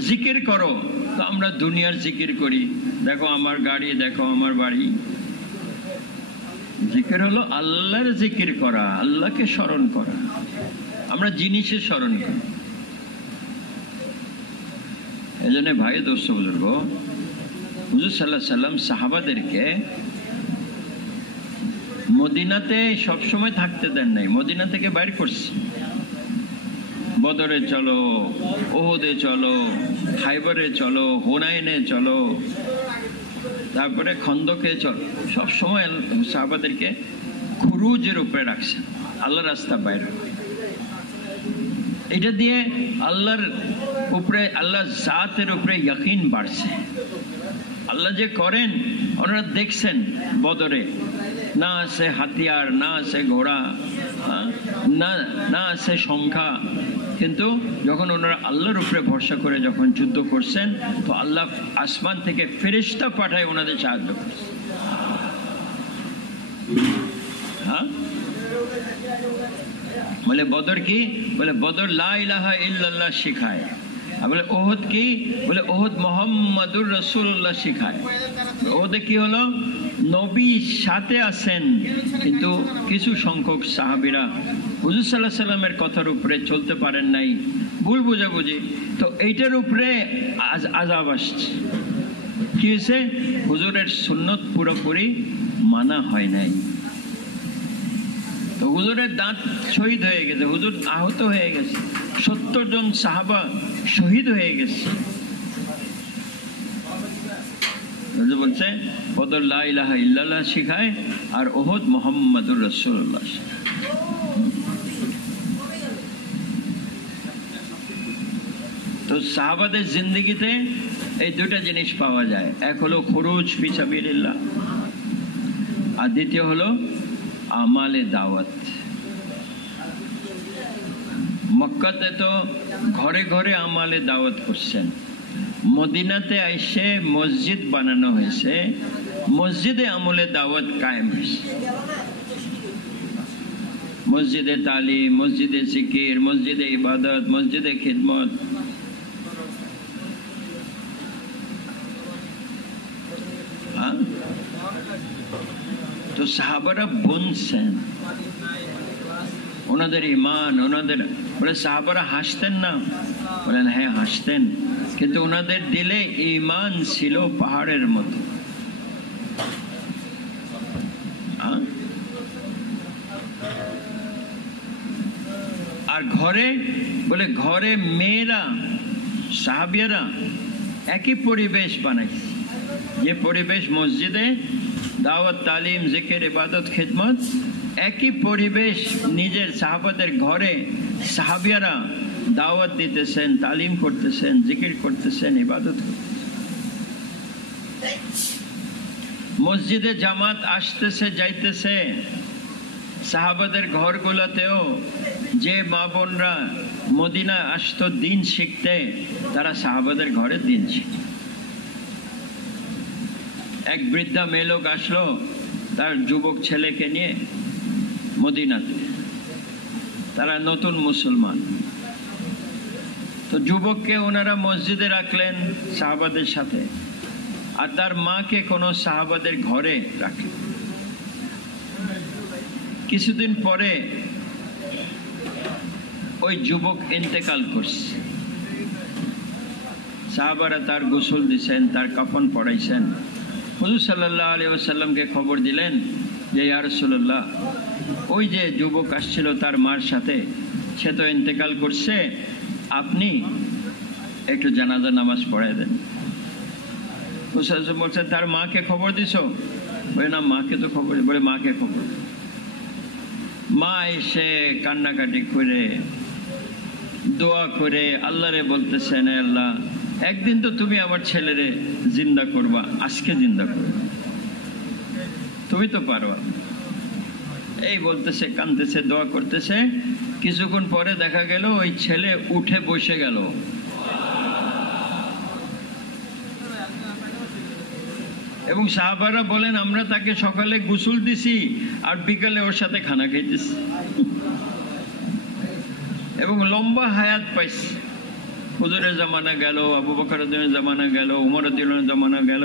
জিকির করো, তো আমরা দুনিয়ার জিকির করি। দেখো আমার গাড়ি, দেখো আমার বাড়ি। জিকির হলো আল্লাহর জিকির করা, আল্লাহকে স্মরণ করা। আমরা জিনিসের স্মরণ করি। এই জন্য ভাই দোস্ত বুজুর্গ, হুজুর সাল্লাল্লাহু আলাইহি সাল্লাম সাহাবাদেরকে মদিনাতে সবসময় থাকতে দেন নাই, মদিনা থেকে বাইর করছে। বদরে চলো, ওহদে চলো, খাইবারে চলো, হুনাইনে চলো, তারপরে খন্দকে চলো। সবসময় সাহাবাদেরকে খুরুজের উপরে রাখছেন, আল্লাহর রাস্তা বাইরে। এটা দিয়ে আল্লাহর উপরে, আল্লাহর জাতের উপরে ইয়াকিন বাড়ছে। আল্লাহ যে করেন ওনারা দেখছেন। বদরে না আছে হাতিয়ার, না আছে ঘোড়া, না আছে সংখ্যা, কিন্তু যখন ওনারা আল্লাহর উপরে ভরসা করে যখন যুদ্ধ করছেন, তো আল্লাহ আসমান থেকে ফেরেশতা পাঠায় ওনাদের সাহায্য করছে। হ্যাঁ, বলে বদর কি? বলে বদর লা ইলাহা ইল্লাল্লাহ শিখায়। আর বলে ওহদ কি? বলে ওহদ মুহাম্মাদুর রাসূলুল্লাহ শিখায়। ওহদে কি হলো? নবী সাথে আছেন, কিন্তু কিছু সংখ্যক সাহাবীরা হুজুর সাল্লাল্লাহু আলাইহি সাল্লামের কথার উপরে চলতে পারেন নাই, ভুল বোঝাবুঝি। তো এইটার উপরে আযাব আসছে। কি হয়েছে? হুজুরের সুন্নত পুরোপুরি মানা হয় নাই। তো হুজুরের দাঁত শহীদ হয়ে গেছে, হুজুর আহত হয়ে গেছে, 70 জন সাহাবা শহীদ হয়ে গেছে। বলছে বদর লা ইলাহা ইল্লাল্লাহ শিখায়, আর ওহদ মুহাম্মাদুর রাসূলুল্লাহ। তো সাহাবাদের জিন্দেগিতে এই দুটা জিনিস পাওয়া যায়। এক হলো খুরুজ ফি সাবিলিল্লাহ, আর দ্বিতীয় হলো আমালে দাওয়াত। মক্কাতে তো ঘরে ঘরে আমালে দাওয়াত করছেন, মদিনাতে আইসে মসজিদ বানানো হয়েছে, মসজিদে আমলে দাওয়াত কায়েম হয়েছে। মসজিদে তালিম, মসজিদে জিকির, মসজিদে ইবাদত, মসজিদে খিদমত। তো সাহাবারা বুনছেন ওনাদের ইমান, ওনাদের। বলে সাহাবারা হাসতেন না? বলেন হ্যাঁ হাসতেন, কিন্তু ওনাদের দিলে ইমান ছিল পাহাড়ের মতো। আর ঘরে, বলে ঘরে মেয়েরা, সাহাবিয়ারা একই পরিবেশ বানাইছে। যে পরিবেশ মসজিদে দাওয়াত, তালিম, জিকির, ইবাদত, খিদমত, একই পরিবেশ নিজের সাহাবাদের ঘরে সাহাবিয়ারা দাওয়াত দিতেছেন, তালিম করতেছেন, জিকির করতেছেন, ইবাদত করতেছেন। মসজিদে জামাত আসতেছে যাইতেছে। সাহাবাদের ঘরগুলোতেও যে মা বোনরা মদিনা আসতো দিন শিখতে, তারা সাহাবাদের ঘরে দিন শিখত। এক বৃদ্ধা মেয়ে লোক আসলো তার যুবক ছেলেকে নিয়ে মদিনাতে, তারা নতুন মুসলমান। তো যুবককে ওনারা মসজিদে রাখলেন সাহাবাদের সাথে, আর তার মাকে কোনো সাহাবাদের ঘরে রাখলেন। কিছুদিন পরে ওই যুবক ইন্তেকাল করছে। সাহাবারা তার গোসল দিছেন, তার কাফন পড়াইছেন। হুজুর সাল্লাল্লাহু আলাইহি ওয়াসাল্লামকে খবর দিলেন যে ইয়া রাসূলুল্লাহ, ওই যে যুবক আসছিল তার মার সাথে, সে তো ইন্তেকাল করছে, আপনি একটু জানাজা নামাজ পড়াই দেন। হুজুর বলছেন তার মাকে খবর দিছো? বলে না, মাকে তো খবর। বলে মাকে খবর। মা এসে কান্নাকাটি করে দোয়া করে আল্লাহরে বলতেছেন, আল্লাহ একদিন তো তুমি আমার ছেলেরে জিন্দা করবা, আজকে জিন্দা করবা, তুমি তো পারবা। এই বলতেছে, কাঁদতেছে, দোয়া করতেছে। কিছুক্ষণ পরে দেখা গেল ওই ছেলে উঠে বসে গেল। এবং সাহাবারা বলেন আমরা তাকে সকালে গোসল দিছি আর বিকালে ওর সাথে খানা খাইতেছি, এবং লম্বা হায়াত পাইছি। হুজুরের জামানা গেল, আবু বকর রাদিয়াল্লাহু জামানা গেল, উমর রাদিয়াল্লাহু জামানা গেল,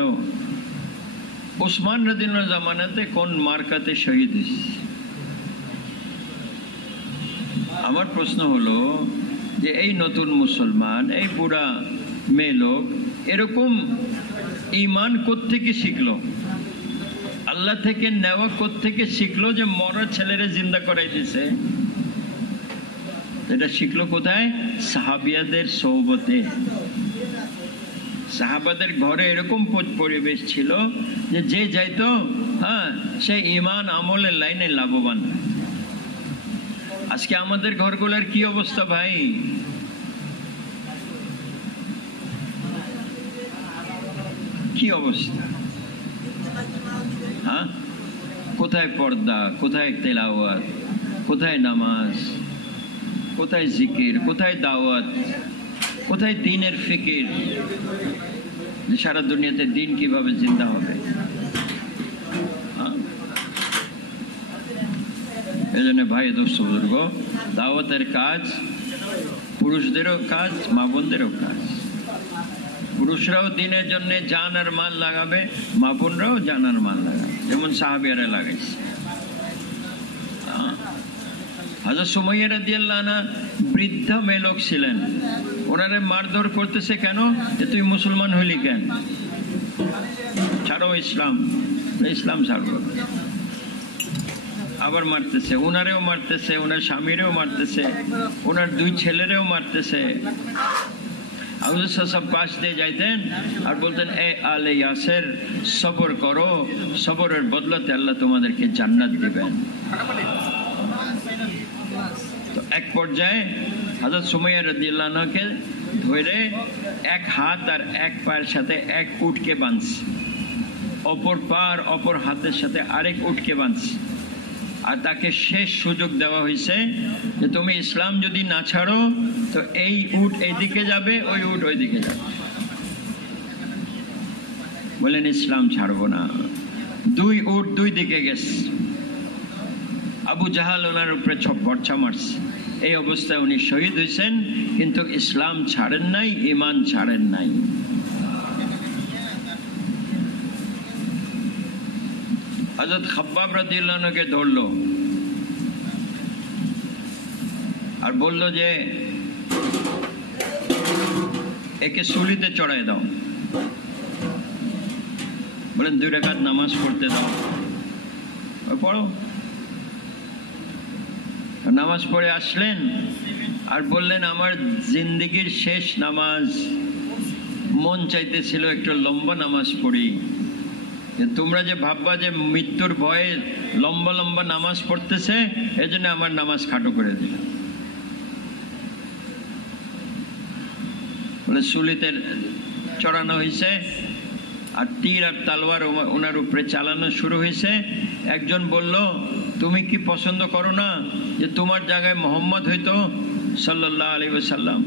ওসমান রাদিয়াল্লাহু জামানাতে কোন মার্কাতে শহীদ হয়েছে। আমার প্রশ্ন হলো যে এই নতুন মুসলমান, এই বুড়া মেয়ে লোক এরকম ঈমান কোত্থেকে শিখলো? আল্লাহ থেকে নেওয়া কোত্থেকে শিখলো যে মরা ছেলেরে জিন্দা করাই দিছে? এটা শিখলো কোথায়? সাহাবিয়াদের সোহবতে। সাহাবাদের ঘরে এরকম পরিবেশ ছিল যে যে যাইতো, হ্যাঁ, সে ঈমান আমলের লাইনে লাভবান। আজকে আমাদের ঘরগুলোর কি অবস্থা ভাই? কি অবস্থা? হ্যাঁ, কোথায় পর্দা, কোথায় তেলাওয়াত, কোথায় নামাজ, কোথায় জিকির, কোথায় দাওয়াত, কোথায় দ্বীনের ফিকির, সারা দুনিয়াতে দ্বীন কিভাবে জিন্দা হবে? এই জন্য ভাই দোস্ত বুজুর্গ, দাওয়াতের কাজ পুরুষদেরও কাজ, মা বোনদেরও কাজ। পুরুষরাও দ্বীনের জন্য জান আর মাল লাগাবে, মা বোনরাও জান আর মাল লাগাবে, যেমন সাহাবিয়ারা লাগাইছে। হযরত সুমাইয়া রাদিয়াল্লাহু আনহা বৃদ্ধা মেয়ে লোক ছিলেন, ওনারে মারধর করতেছে কেন? যে তুই মুসলমান হইলি কেন, ছাড়ো ইসলাম, ইসলাম ছাড়বো। আবার মারতেছে, ওনারেও মারতেছে, ওনার স্বামীরেও মারতেছে, ওনার দুই ছেলেরেও মারতেছে। হুজুর সাহেব পাশ দিয়ে যাইতেন আর বলতেন, এ আলে ইয়াসের, সবর করো, সবরের বদলাতে আল্লাহ তোমাদেরকে জান্নাত দিবেন। তো এক পর্যায়ে হযরত সুমাইয়া রাদিয়াল্লাহু আনহাকে ধরে এক হাত আর এক পায়ের সাথে এক উটকে বাঁধছে, অপর পার অপর হাতের সাথে আরেক উটকে বাঁধছে, আর তাকে শেষ সুযোগ দেওয়া হয়েছে যে তুমি ইসলাম যদি না ছাড়ো তো এই উট এইদিকে যাবে, ওই উট ওইদিকে যাবে। বলেন ইসলাম ছাড়বো না। দুই উট দুই দিকে গেছে। আবু জাহাল ওনার উপরে বর্ষা মারছে। এই অবস্থায় উনি শহীদ হয়েছেন, কিন্তু ইসলাম ছাড়েন নাই, ঈমান ছাড়েন নাই। হযরত খাব্বাব রাদিয়াল্লাহু আনহুকে ধরলো আর বলল যে একে সুলিতে চড়াই দাও। বলেন 2 রাকাত নামাজ পড়তে দাও। পড়ো। নামাজ পড়ে আসলেন আর বললেন আমার জিন্দেগির শেষ নামাজ, মন চাইতেছিল একটু লম্বা নামাজ পড়ি। তোমরা যে ভাববা যে মৃত্যুর ভয়ে লম্বা লম্বা নামাজ পড়তেছে, এজন্য আমার নামাজ খাটো করে দিল। বলে সুলিতে চড়ানো হয়েছে আর তীর আর তালওয়ার ওনার উপরে চালানো শুরু হয়েছে। একজন বলল, তুমি কি পছন্দ করো না যে তোমার জায়গায় মোহাম্মদ হইতো সাল্লাল্লাহু আলাইহি ওয়াসাল্লাম?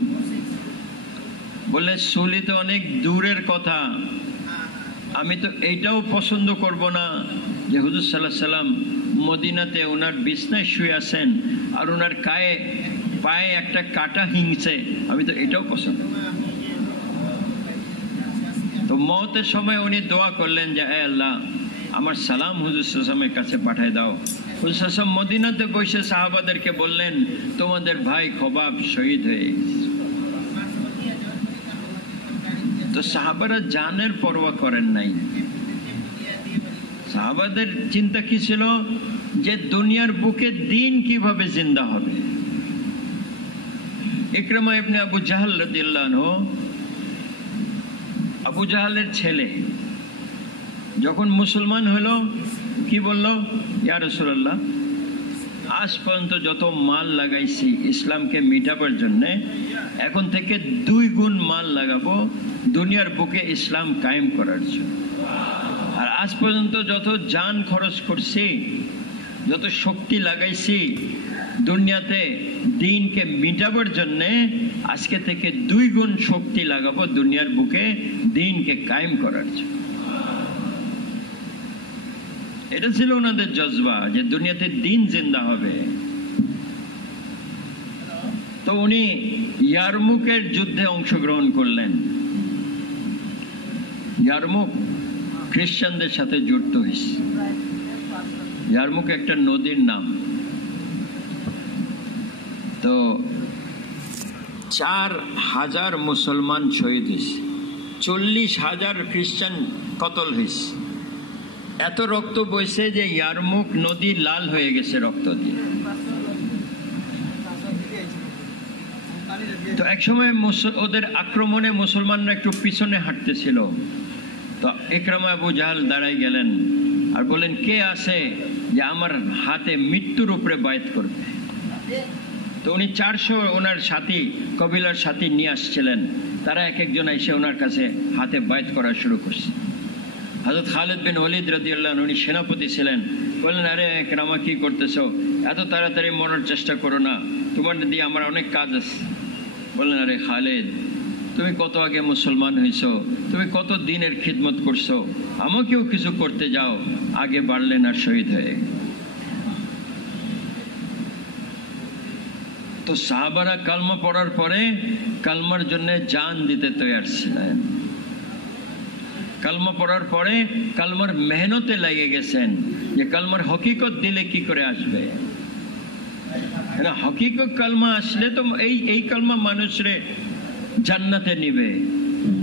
বলে সুলি তো অনেক দূরের কথা, আমি তো এইটাও পছন্দ করব না যে হুজুর সাল্লাল্লাহু আলাইহি ওয়াসাল্লাম মদিনাতে ওনার বিছনায় শুয়ে আছেন আর ওনার পায়ে একটা কাঁটা হিংছে, আমি তো এটাও পছন্দ। তো মওতের সময় উনি দোয়া করলেন যে হে আল্লাহ, আমার সালাম হুজুর সাল্লাল্লাহু আলাইহি ওয়াসাল্লামের কাছে পাঠায় দাও। হুজুর সাল্লাল্লাহু আলাইহি ওয়াসাল্লাম মদিনাতে বসে সাহাবাদেরকে বললেন, তোমাদের ভাই খবাব শহীদ হয়ে গেছে। তো সাহাবারা জানের পরোয়া করেন নাই। সাহাবাদের চিন্তা কি ছিল যে দুনিয়ার বুকে দ্বীন কিভাবে জিন্দা হবে। ইকরামা ইবনে আবু জাহল রাদিয়াল্লাহু আনহু, আবু জাহলের ছেলে, যখন মুসলমান হলো কি বলল, ইয়া রাসূলুল্লাহ, আজ পর্যন্ত যত মাল লাগাইছি ইসলামকে মিটাবার জন্যে, এখন থেকে 2 গুণ মাল লাগাবো দুনিয়ার বুকে ইসলাম কায়েম করার জন্য। আর আজ পর্যন্ত যত জান খরচ করছি, যত শক্তি লাগাইছি দুনিয়াতে দিনকে মিটাবার জন্য আজকে থেকে 2 গুণ শক্তি লাগাবো দুনিয়ার বুকে দিনকে কায়েম করার জন্য। এটা ছিল ওনাদের জজবা, যে দুনিয়াতে দিন জিন্দা হবে। তো উনি ইয়ারমুকের যুদ্ধে অংশগ্রহণ করলেন। ইয়ারমুক খ্রিস্টানদের সাথে যুক্ত হয়েছে। ইয়ারমুক একটা নদীর নাম। তো 4000 মুসলমান শহীদ হয়েছে, 40,000 খ্রিস্টান কতল হয়েছে। এত রক্ত বইছে যে ইয়ারমুক নদী লাল হয়ে গেছে রক্ত দিয়ে। তো একসময় ওদের আক্রমণে মুসলমানরা একটু পিছনে হাঁটতেছিল। তো ইকরামা আবু জাহাল দাঁড়াই গেলেন আর বলেন, কে আছে যে আমার হাতে মৃত্যুর উপরে বায়াত করবে? তো উনি 400 ওনার সাথী, কবিলার সাথী নিয়ে আসছিলেন। তারা এক একজন এসে ওনার কাছে হাতে বায়াত করা শুরু করছে। হযরত খালিদ বিন ওয়ালিদ রাদিয়াল্লাহু আনহু, উনি সেনাপতি ছিলেন, বললেন, আরে ইকরামা কি করতেছো? এত তাড়াতাড়ি মরার চেষ্টা করো না, তোমার দিয়ে আমার অনেক কাজ আছে। বললেন, আরে খালিদ, তুমি কত আগে মুসলমান হইছো, তুমি কত দিনের খিদমত করছো, আমাকেও কিছু করতে যাও। আগে বাড়লেন আর শহীদ হয়ে। তো সাহাবারা কালমা পড়ার পরে কালমার জন্য জান দিতে তৈয়ার ছিলেন। কালমা পড়ার পরে কালমার মেহনতে লেগে গেছেন যে কালমার হকিকত দিলে কি করে আসবে। হকিকত কালমা আসলে তো এই কালমা মানুষরে জান্নাতে নিবে।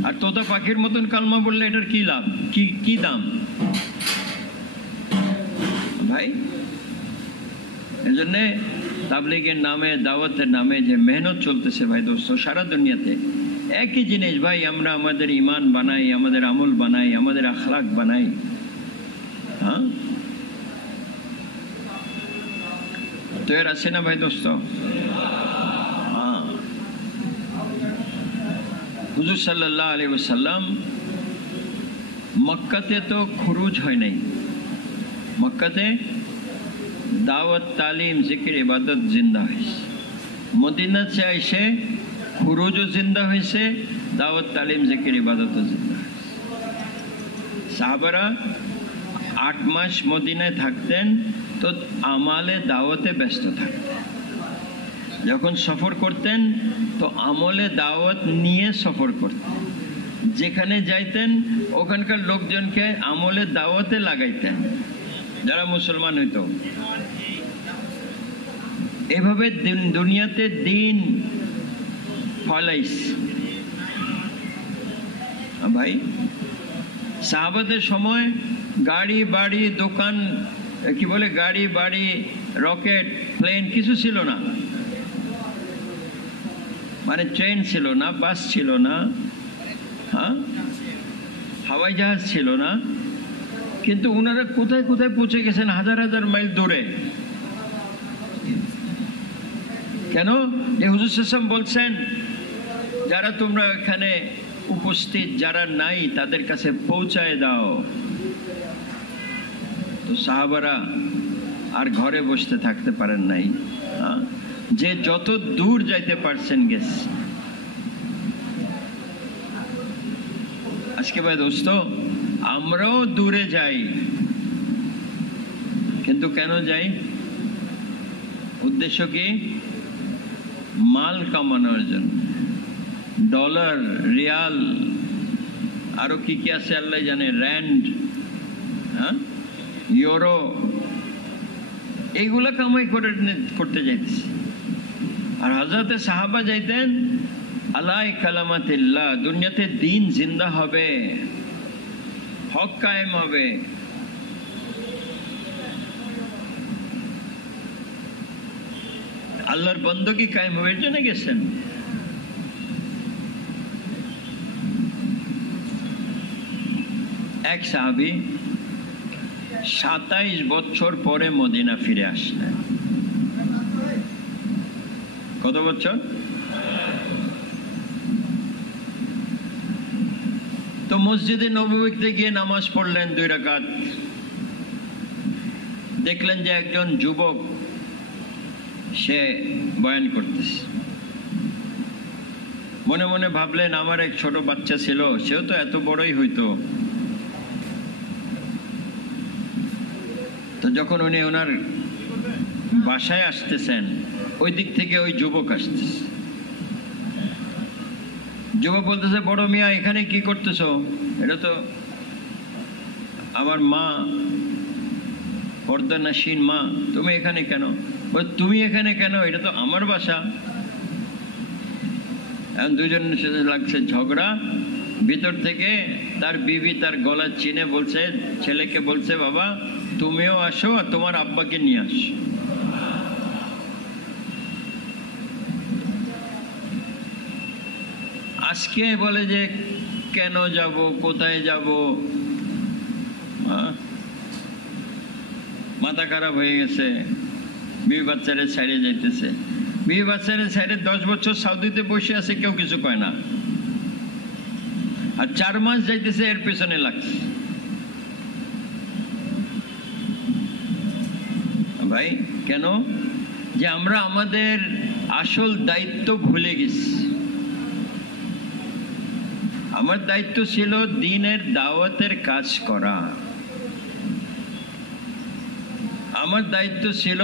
আর তোতা পাখির মতন কালমা বললে এটার কি লাভ, কি দাম ভাই? এজন্য তাবলীগের নামে, দাওয়াতের নামে যে মেহনত চলতেছে ভাই দোস্ত সারা দুনিয়াতে, একই জিনিস ভাই। আমরা আমাদের ইমান বানাই, আমাদের আমল বানাই, আমাদের আখলাক বানাই। হ্যাঁ, তো এর আছে না ভাই দোস্ত? হ্যাঁ, হুজুর সাল্লাল্লাহু আলাইহি ওয়াসাল্লাম মক্কাতে তো খুরুজ হয় নাই। মক্কাতে দাওয়াত, তালিম, জিকির, ইবাদত জিন্দা হয়েছে। মদিনাতে এসে খুরুজও জিন্দা হয়েছে, দাওয়াত, তালিম, জিকির, ইবাদতও জিন্দা হয়েছে। সাহাবারা 8 মাস মদিনায় থাকতেন, তো আমালে দাওয়াতে ব্যস্ত থাকতেন। যখন সফর করতেন তো আমলে দাওয়াত নিয়ে সফর করতেন। যেখানে যাইতেন ওখানকার লোকজনকে আমলে দাওয়াতে লাগাইতেন যারা মুসলমান হইত। এভাবে দুনিয়াতে দিন ফলাইস ভাই। সাহাবাদের সময় গাড়ি বাড়ি দোকান, কি বলে, গাড়ি বাড়ি, রকেট, প্লেন কিছু ছিল না। মানে ট্রেন ছিল না, বাস ছিল না, হ্যাঁ, হাওয়াই জাহাজ ছিল না। কিন্তু ওনারা কোথায় কোথায় পৌঁছে গেছেন, হাজার হাজার মাইল দূরে। কেন? যে হুজুর সাল্লাল্লাহু বলছেন, যারা তোমরা এখানে উপস্থিত, যারা নাই তাদের কাছে পৌঁছায় দাও। তো সাহাবারা আর ঘরে বসতে থাকতে পারেন নাই, যে যত দূর যাইতে পারছেন গেছে। আজকে ভাই দোস্ত আমরাও দূরে যাই, কিন্তু কেন যাই? উদ্দেশ্য কি? মাল কামানোর জন্য। ডলার, রিয়াল, আরো কি কি আছে আল্লাহ জানে, র্যান্ড, হ্যাঁ, ইউরো, এইগুলা কামাই করতে যাইতেছে। আর হযরতে সাহাবা যাইতেন আলাই কালামাতিল্লাহ, দুনিয়াতে দিন জিন্দা হবে, হক কায়েম হবে। আল্লাহর বন্দগি কায়েম হবে, এর জন্য গেছেন। এক সাহাবী 27 বছর পরে মদিনা ফিরে আসলেন। কত বছর? তো মসজিদে নববীতে গিয়ে নামাজ পড়লেন 2 রাকাত। দেখলেন যে একজন যুবক সে বয়ান করতেছে। মনে মনে ভাবলেন আমার এক ছোট বাচ্চা ছিল, সেও তো এত বড়ই হইতো। তো যখন উনি ওনার বাসায় আসতেছেন, ওই দিক থেকে ওই যুবক আসতেছে। যুবক বলতেছে, বড় মিয়া এখানে কি করতেছো? এটা তো আমার মা, পর্দানাসীন মা, তুমি এখানে কেন? তুমি এখানে কেন? এটা তো আমার বাসা। এখন দুজনের সাথে লাগছে ঝগড়া। ভিতর থেকে তার বিবি তার গলা চিনে বলছে, ছেলেকে বলছে, বাবা তুমিও আসো আর তোমার আব্বাকে নিয়ে আসো। আজকে বলে যে কেন যাব, কোথায় যাব, মাথা খারাপ হয়ে গেছে। বিবি বাচ্চারে ছাড়িয়ে যাইতেছে। বিবি বাচ্চারে ছাড়িয়ে 10 বছর সৌদিতে বসে আছে, কেউ কিছু কয় না। আর 4 মাস যাইতেছে, এর পেছনে লাগছে। ভাই কেন? যে আমরা আমাদের আসল দায়িত্ব ভুলে গেছি। আমার দায়িত্ব ছিল দ্বীনের দাওয়াতের কাজ করা। আমার দায়িত্ব ছিল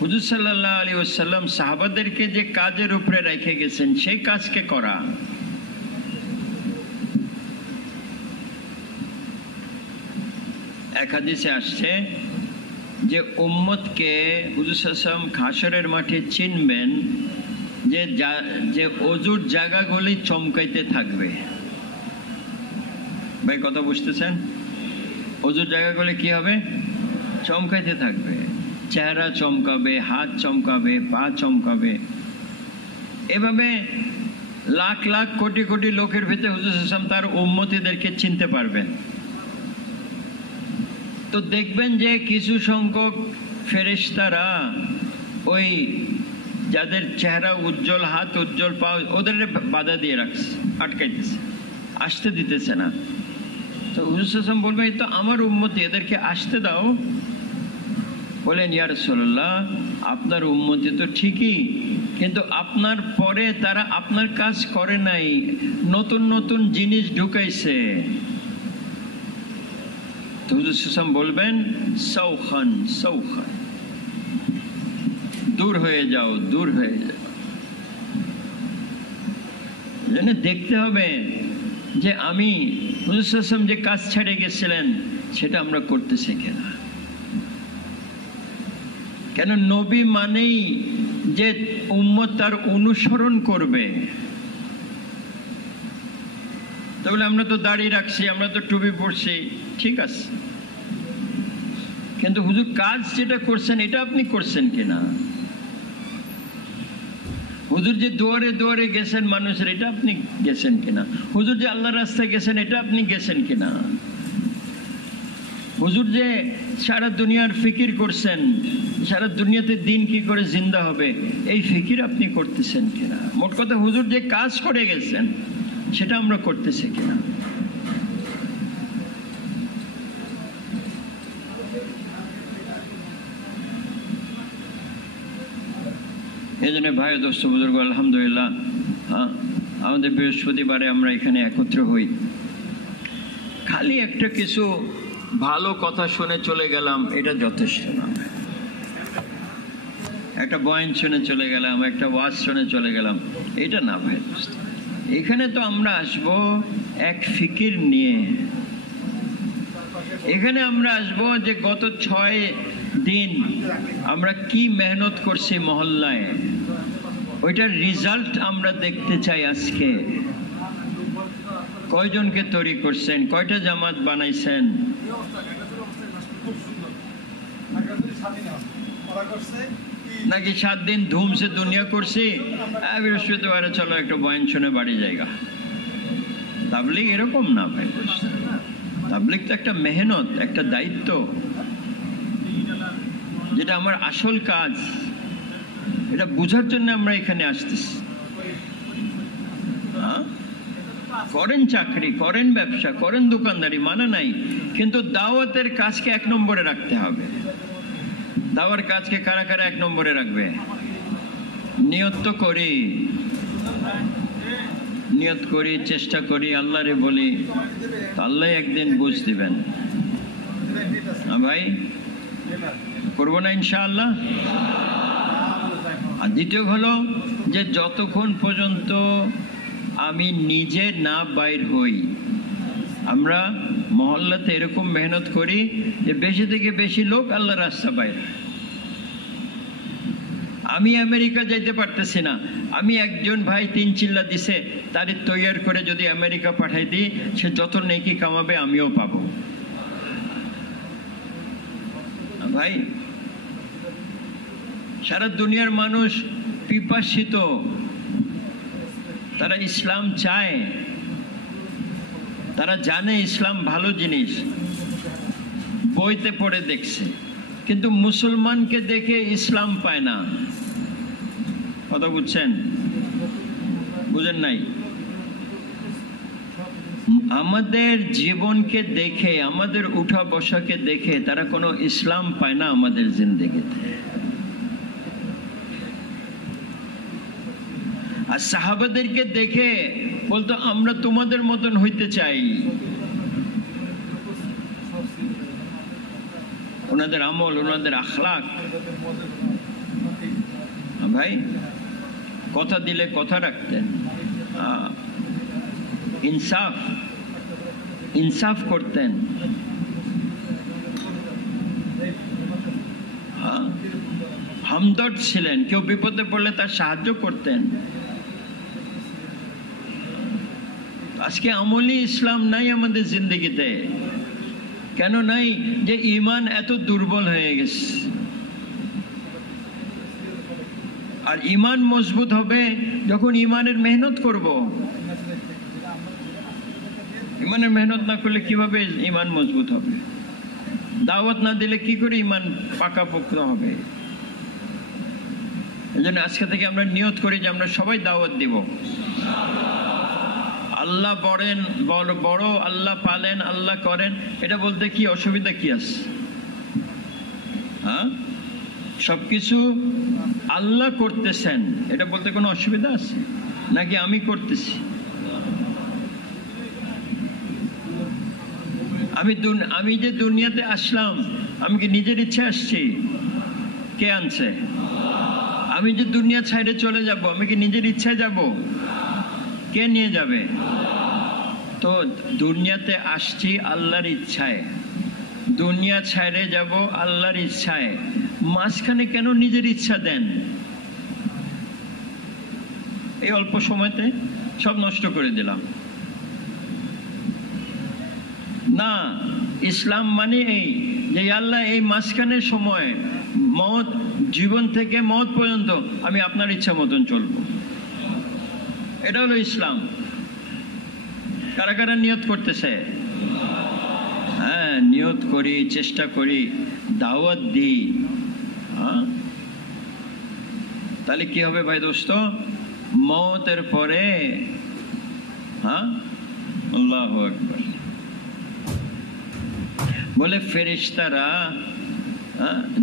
হুজুর সাল্লাল্লাহু আলাইহি ওয়াসাল্লাম সাহাবাদেরকে যে কাজের উপরে রেখে গেছেন সেই কাজকে করা। এক হাদিসে আসছে যে উম্মতকে হুজুর সাল্লাল্লাহু আলাইহি ওয়াসাল্লাম হাশরের মাঠে চিনবেন যে ওযুর জায়গাগুলি চমকাইতে থাকবে। ভাই কথা বুঝতেছেন? ওযুর জায়গাগুলি কি হবে? চমকাইতে থাকবে। চেহারা চমকাবে, হাত চমকাবে, পা চমকাবে। এভাবে লাখ লাখ কোটি কোটি লোকের ভিতরে হুজুর সাল্লাল্লাহু আলাইহি ওয়াসাল্লাম তার উম্মতীদেরকে চিনতে পারবেন। তো দেখবেন যে কিছু সংখ্যক ফেরেশতারা ওই যাদের চেহারা উজ্জ্বল, হাত উজ্জ্বল, পা, ওদের বাধা দিয়ে রাখছে, আটকাইতেছে, আসতে দিতেছে না। তো হুজুর সাল্লাল্লাহু আলাইহি ওয়াসাল্লাম বলবেন, এই তো আমার উম্মতি, এদেরকে আসতে দাও। বলেন, ইয়া রাসূলুল্লাহ আপনার উম্মতি তো ঠিকই, কিন্তু আপনার পরে তারা আপনার কাজ করে নাই, নতুন নতুন জিনিস ঢুকাইছে। তো হুজুর সাল্লাল্লাহু আলাইহি ওয়াসাল্লাম বলবেন, সৌখান সৌখান, দূর হয়ে যাও, দূর হয়ে যাও। যেন দেখতে হবে যে আমি হুজুর সাল্লাল্লাহু আলাইহি ওয়াসাল্লাম যে কাজ ছেড়ে গেছিলেন সেটা আমরা করতেছি কিনা। কেন নবী মানেই যে উম্মত তার অনুসরণ করবে। তাহলে আমরা তো দাড়ি রাখছি, আমরা তো টুপি পরছি, ঠিক আছে, কিন্তু হুজুর কাজ যেটা করছেন এটা আপনি করছেন কিনা? হুজুর যে দুয়ারে দুয়ারে গেছেন মানুষের, এটা আপনি গেছেন কিনা? হুজুর যে আল্লাহর রাস্তায় গেছেন, এটা আপনি গেছেন কিনা? হুজুর যে সারা দুনিয়ার ফিকির করছেন, সারা দুনিয়াতে দিন কি করে জিন্দা হবে, এই ফিকির আপনি করতেছেন কিনা? মোট কথা হুজুর যে কাজ করে গেছেন সেটা আমরা করতেছি কিনা? এই জন্য ভাই দোস্ত বুজুর্গ, আলহামদুলিল্লাহ, আমাদের বৃহস্পতিবারে আমরা এখানে একত্র হই। খালি একটা কিছু ভালো কথা শুনে চলে গেলাম, এটা যথেষ্ট না। একটা বয়ান শুনে চলে গেলাম, একটা ওয়াজ শুনে চলে গেলাম, এটা না ভাই দোস্ত। এখানে তো আমরা আসব এক ফিকির নিয়ে। এখানে আমরা আসব যে গত 6 দিন আমরা কি মেহনত করছি মহল্লায়, ওইটার রিজাল্ট আমরা দেখতে চাই। আজকে কয়জনকে তৈরি করছেন, কয়টা জামাত বানাইছেন, নাকি 7 দিন ধুমসে দুনিয়া করছি, বৃহস্পতিবারে চলো একটা বয়ান শুনে বাড়ি জায়গা। তাবলীগ এরকম না ভাই। তাবলীগ তো একটা মেহনত, একটা দায়িত্ব, যেটা আমার আসল কাজ। এটা বুঝার জন্য আমরা এখানে আসতেছি। করেন চাকরি, করেন ব্যবসা, করেন দোকানদারি, মানা নাই, কিন্তু দাওয়াতের কাজকে 1 নম্বরে রাখতে হবে। দাওয়ার কাজকে কারা কারা 1 নম্বরে রাখবে? নিয়ত তো করি, নিয়ত করি, চেষ্টা করি, আল্লাহরে বলি, আল্লাহ একদিন বুঝ দিবেন। ভাই করবো না ইনশাআল্লাহ? আর দ্বিতীয় হলো যে যতক্ষণ পর্যন্ত আমি নিজে না বাইর হই, আমরা মহল্লাতে এরকম মেহনত করি যে বেশি থেকে বেশি লোক আল্লাহর রাস্তা বাইর। আমি আমেরিকা যাইতে পারতেছি না, আমি একজন ভাই 3 চিল্লা দিছে, তারে তৈয়ার করে যদি আমেরিকা পাঠাই দিই, সে যত নেকি কামাবে আমিও পাবো। ভাই সারা দুনিয়ার মানুষ পিপাসিত, তারা ইসলাম চায়, তারা জানে ইসলাম ভালো জিনিস, বইতে পড়ে দেখছে, কিন্তু মুসলমানকে দেখে ইসলাম পায় না। কথা বুঝছেন? বুঝেন নাই? আমাদের জীবনকে দেখে, আমাদের উঠা বসাকে দেখে তারা কোনো ইসলাম পায় না আমাদের জিন্দেগিতে। আর সাহাবাদেরকে দেখে বলতো আমরা তোমাদের মতন হইতে চাই। ওনাদের আমল, ওনাদের আখলাক, ভাই কথা দিলে কথা রাখতেন, ইনসাফ ইনসাফ করতেন, হামদর্দ ছিলেন, কেউ বিপদে পড়লে তার সাহায্য করতেন। আজকে আমলি ইসলাম নাই আমাদের জিন্দগিতে। কেন নাই? যে ঈমান এত দুর্বল হয়ে গেছে। আর ঈমান মজবুত হবে যখন ঈমানের মেহনত করব। ঈমানের মেহনত না করলে কিভাবে ঈমান মজবুত হবে? দাওয়াত না দিলে কি করে ঈমান পাকাপোক্ত হবে? এজন্য আজকে থেকে আমরা নিয়ত করি যে আমরা সবাই দাওয়াত দিব। আল্লাহ বড়েন, বড় আল্লাহ পালেন, আল্লাহ করেন, এটা বলতে কি অসুবিধা কি আছে? হ্যাঁ, সবকিছু আল্লাহ করতেছেন, এটা বলতে কোনো অসুবিধা আছে নাকি? আমি করতেছি, আমি যে দুনিয়াতে আসলাম, আমি কি নিজের ইচ্ছে আসছি? কে আনছে? আমি যে দুনিয়া ছাইড়ে চলে যাব, আমি কি নিজের ইচ্ছায় যাব? কে নিয়ে যাবে? তো দুনিয়াতে আসছি আল্লাহর ইচ্ছায়, দুনিয়া ছাইড়ে যাব আল্লাহর ইচ্ছায়। মাঝখানে কেন নিজের ইচ্ছা দেন? এই অল্প সময়তে সব নষ্ট করে দিলাম না। ইসলাম মানে এই যে আল্লাহ এই মাঝখানের সময়, মত, জীবন থেকে মত পর্যন্ত আমি আপনার ইচ্ছা মতন চলবো। এটা হলো ইসলাম। কারা কারা নিয়ত করতেছে? হ্যাঁ, নিয়ত করি, চেষ্টা করি, দাওয়াত দিই। তাহলে কি হবে ভাই দোস্ত? মওতের পরে আল্লাহু আকবার বলে ফেরেশতারা,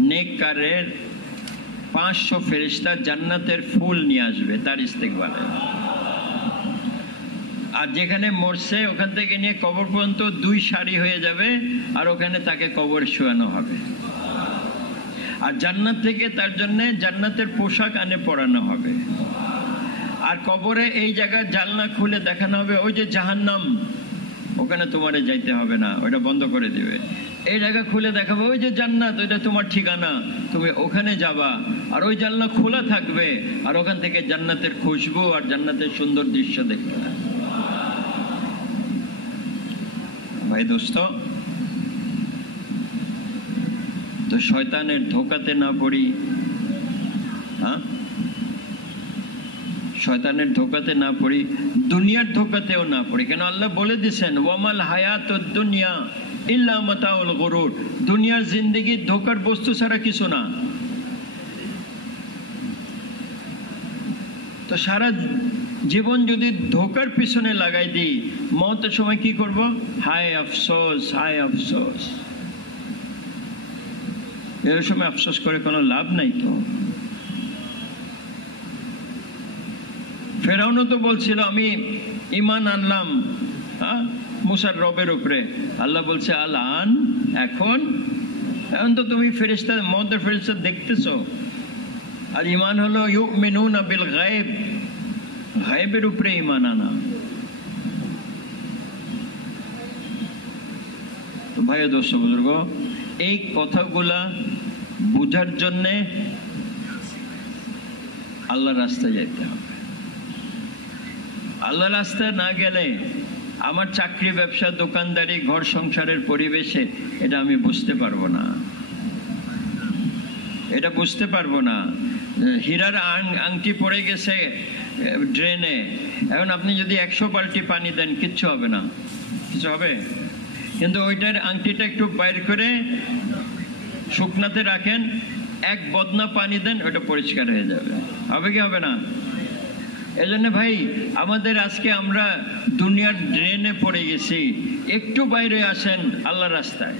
নেককারের 500 ফেরেশতা জান্নাতের ফুল নিয়ে আসবে তার ইস্তেকবালে। আর যেখানে মরছে ওখান থেকে নিয়ে কবর পর্যন্ত 2 সারি হয়ে যাবে, আর ওখানে তাকে কবর শোয়ানো হবে। আর জান্নাত থেকে তার জন্য জান্নাতের পোশাক আনে পরানো হবে। আর কবরে এই জায়গায় জানলা খুলে দেখানো হবে, ওই যে জাহান্নাম, ওখানে তোমারে যাইতে হবে না, ওইটা বন্ধ করে দিবে। এই জায়গা খুলে দেখাবো, ওই যে জান্নাত, ওইটা তোমার ঠিকানা, তুমি ওখানে যাবা। আর ওই জানলা খোলা থাকবে, আর ওখান থেকে জান্নাতের খুশবু আর জান্নাতের সুন্দর দৃশ্য দেখতে। ভাই দোস্ত, তো শয়তানের ধোকাতে না পড়ি, শয়তানের ধোকাতে না পড়ি, দুনিয়ার ধোকাতেও না পড়ি। কেন? আল্লাহ বলে দিয়েছেন, ওয়ামাল হায়াতুদ দুনিয়া ইল্লা মাতাউল গুরুর। দুনিয়ার জিন্দেগি ধোকার বস্তু ছাড়া কিছু না। তো সারা জীবন যদি ধোকার পিছনে লাগাই দিই, মওতের সময় কি করব? হায় আফসোস, হায় আফসোস। এর সময় আফসোস করে কোনো লাভ নাই তো। ফেরাউনও তো বলছিল আমি ঈমান আনলাম মুসার রবের উপরে। আল্লাহ বলছে আল-আন, এখন তো তুমি ফেরেশতা মদের ফেরেশতা দেখতেছো। আর ঈমান হলো ইউমিনুনা বিল গায়ব, গায়বের উপরে ঈমান আনা। তো ভাই দোস্ত বুজুর্গ, এই কথাগুলা বুঝার জন্যে আল্লাহর রাস্তায় যেতে হবে। আল্লাহর রাস্তায় না গেলে আমার চাকরি, ব্যবসা, দোকানদারি, ঘর সংসারের পরিবেশে এটা আমি বুঝতে পারবো না, এটা বুঝতে পারবো না। হীরার আংটি পড়ে গেছে ড্রেনে, এখন আপনি যদি 100 বালতি পানি দেন কিচ্ছু হবে না, কিছু হবে? কিন্তু ওইটার আংটিটা একটু বাইর করে শুকনাতে রাখেন, 1 বদনা পানি দেন, ওটা পরিষ্কার হয়ে যাবে। হবে কি হবে না? এজন্য ভাই আমাদের আজকে আমরা দুনিয়ার ড্রেনে পড়ে গেছি। একটু বাইরে আসেন আল্লাহর রাস্তায়,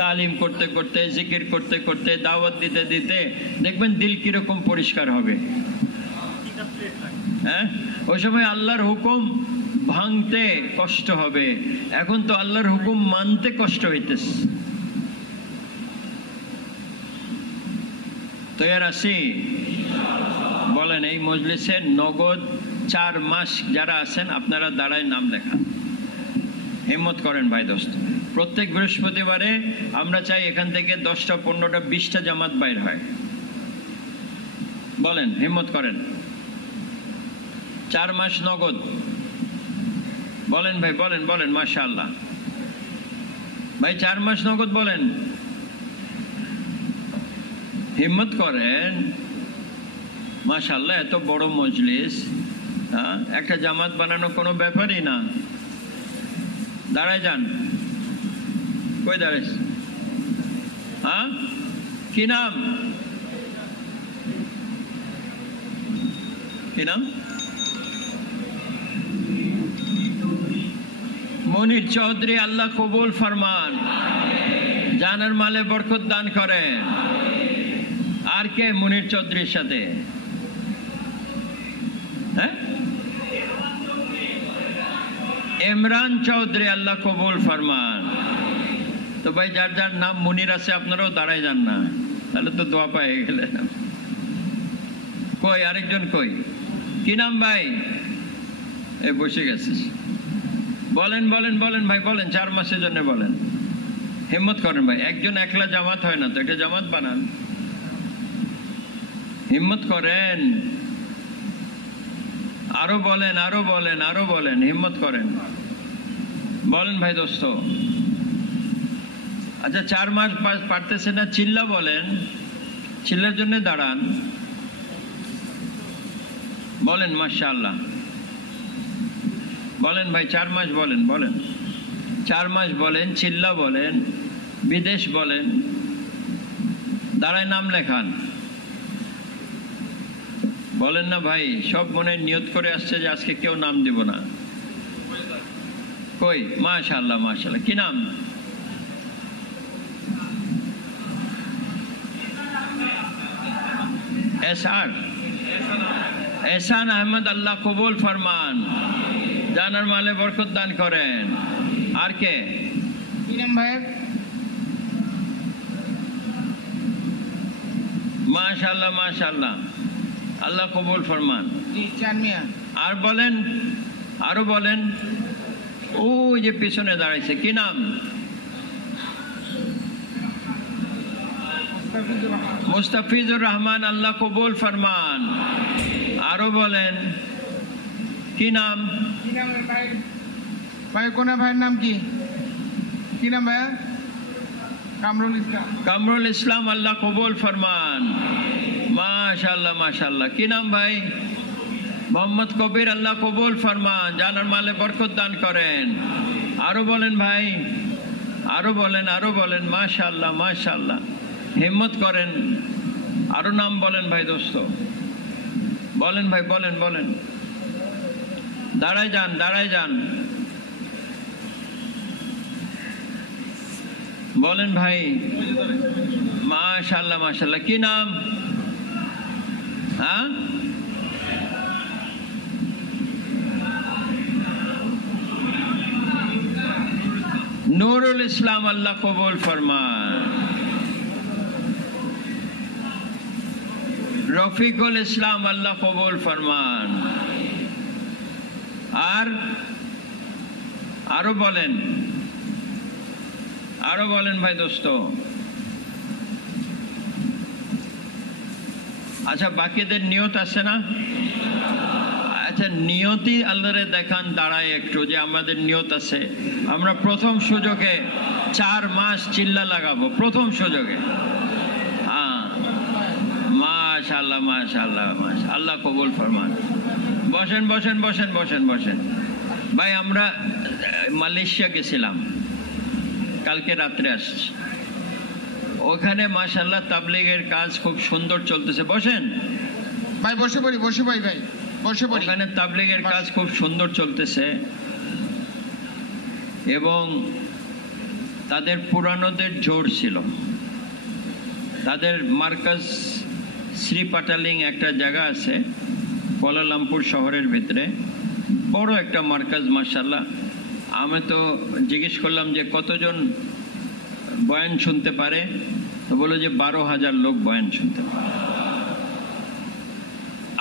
তালিম করতে করতে, জিকির করতে করতে, দাওয়াত দিতে দিতে দেখবেন দিল কিরকম পরিষ্কার হবে। হ্যাঁ, ওই সময় আল্লাহর হুকুম ভাঙতে কষ্ট হবে, এখন তো আল্লাহর হুকুম মানতে কষ্ট হইতেছে। তৈয়ার আছি? বলেন এই মজলিসে নগদ 4 মাস যারা আছেন আপনারা দাঁড়ায় নাম লেখান, হিম্মত করেন ভাই দোস্ত। প্রত্যেক বৃহস্পতিবারে আমরা চাই এখান থেকে 10টা 15টা 20টা জামাত বাইর হয়। বলেন, হিম্মত করেন। 4 মাস নগদ। বলেন ভাই, বলেন বলেন, মাশাআল্লাহ ভাই, 4 মাস নগদ বলেন, হিম্মত করেন। মাশাআল্লাহ, এত বড় মজলিস, একটা জামাত বানানো কোনো ব্যাপারই না। দাঁড়ায় যান। কই দাঁড়াইস? কি নাম? কি নাম? মনির চৌধুরী, আল্লাহ কবুল ফরমান, জানার মালে বরকত দান করেন। আর কে মনির চৌধুরীর সাথে? হ্যাঁ, ইমরান চৌধুরী, আল্লাহ কবুল ফরমান। তো ভাই যার যার নাম মনির আছে আপনারাও দাঁড়ায় যান না, তাহলে তো দোয়া পাই গেলেন। কই আরেকজন? কই? কি নাম ভাই? এ বসে গেছিস। বলেন বলেন বলেন ভাই, বলেন। 4 মাসের জন্য বলেন, হিম্মত করেন ভাই। একজন একলা জামাত হয় না তো, এটা জামাত বানান, হিম্মত করেন। আরো বলেন, আরো বলেন, আরো বলেন, হিম্মত করেন। বলেন ভাই দোস্ত। আচ্ছা, 4 মাস পারতেছে না, চিল্লা বলেন, চিল্লার জন্য দাঁড়ান। বলেন মাশাআল্লাহ। বলেন ভাই, 4 মাস বলেন, বলেন 4 মাস বলেন, চিল্লা বলেন, বিদেশ বলেন, দাঁড়ায় নাম লেখান। বলেন না ভাই, সব মনে নিয়ত করে আসছে যে আজকে কেউ নাম দিব না। কই? মাশাআল্লাহ মাশাআল্লাহ। কি নাম? এহসান আহমদ, আল্লাহ কবুল ফরমান, জানার মালে বরকত দান করেন। আর কে? কি নাম ভাই? মাশাআল্লাহ মাশাআল্লাহ, আল্লাহ কবুল ফরমান। আর বলেন, আরো বলেন। ওই যে পিছনে দাঁড়াইছে, কি নাম? মুস্তাফিজুর রহমান, আল্লাহ কবুল ফরমান। আরো বলেন, কি নাম? ভাই কোন ভাইয়ের নাম কি? কি নাম ভাইয়া? কামরুল ইসলাম। কামরুল ইসলাম, আল্লাহ কবুল ফরমান। মাশাআল্লাহ মাশাআল্লাহ। কি নাম ভাই? মোহাম্মদ কবির, আল্লাহ কবুল ফরমান, জানার মালে বরকত দান করেন। আরো বলেন ভাই, আরো বলেন, আরো বলেন। মাশাআল্লাহ মাশাআল্লাহ, হিম্মত করেন। আরো নাম বলেন ভাই দোস্ত, বলেন ভাই, বলেন বলেন। দাঁড়ায় যান, দাঁড়ায় যান। বলেন ভাই। মাশাআল্লাহ মাশাআল্লাহ। কি নাম? হ্যাঁ, নূরুল ইসলাম, আল্লাহ কবুল ফরমান। রফিকুল ইসলাম, আল্লাহ কবুল ফরমান। আর আরো বলেন, আরো বলেন ভাই দোস্ত। আচ্ছা, বাকিদের নিয়ত আছে না? আচ্ছা, নিয়তি আল্লাহরে দেখান দাঁড়ায় একটু, যে আমাদের নিয়ত আছে। আমরা প্রথম সুযোগে 4 মাস চিল্লা লাগাবো, প্রথম সুযোগে। হ্যাঁ, মাশাআল্লাহ মাশাআল্লাহ মাশাআল্লাহ, আল্লাহ কবুল ফরমান। বসেন বসেন বসেন বসেন বসেন ভাই। আমরা মালয়েশিয়া গেছিলাম, কালকে রাত্রে আসছি। ওখানে মাশাআল্লাহ তাবলীগের কাজ খুব সুন্দর চলতেছে। বসেন ভাই, বসে পড়ি, বসে পড়ি ভাই, বসে পড়ি। ওখানে তাবলীগের কাজ খুব সুন্দর চলতেছে, এবং তাদের পুরানোদের জোর ছিল। তাদের মার্কাজ শ্রী পাটালিং একটা জায়গা আছে কুয়ালালামপুর শহরের ভিতরে, বড় একটা মার্কাজ মাশাআল্লাহ। আমি তো জিজ্ঞেস করলাম যে কতজন বয়ান শুনতে পারে, তো বললো যে 12,000 লোক বয়ান শুনতে পারে।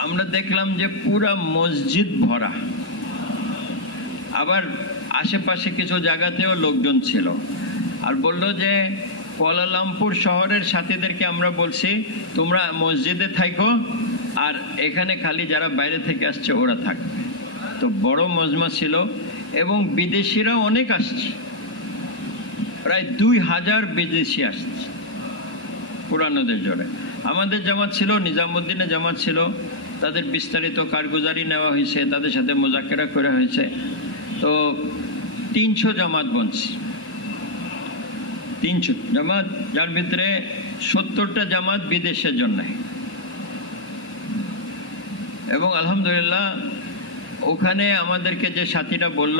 আমরা দেখলাম যে পুরা মসজিদ ভরা, আবার আশেপাশে কিছু জায়গাতেও লোকজন ছিল। আর বলল যে কুয়ালালামপুর শহরের সাথীদেরকে আমরা বলছি তোমরা মসজিদে থাকো, আর এখানে খালি যারা বাইরে থেকে আসছে ওরা থাকবে। তো বড় মজমা ছিল, এবং বিদেশিরাও অনেক আসছে, প্রায় 2000 বিদেশি আসছে পুরানোদের জোরে। আমাদের জামাত ছিল, নিজামুদ্দিনে জামাত ছিল, তাদের বিস্তারিত কারগুজারি নেওয়া হয়েছে, তাদের সাথে মোজাকেরা করা হয়েছে। তো 300 জামাত বনছি, 300 জামাত, যার ভিতরে 70টা জামাত বিদেশের জন্য। এবং আলহামদুলিল্লাহ ওখানে আমাদেরকে যে সাথীরা বলল,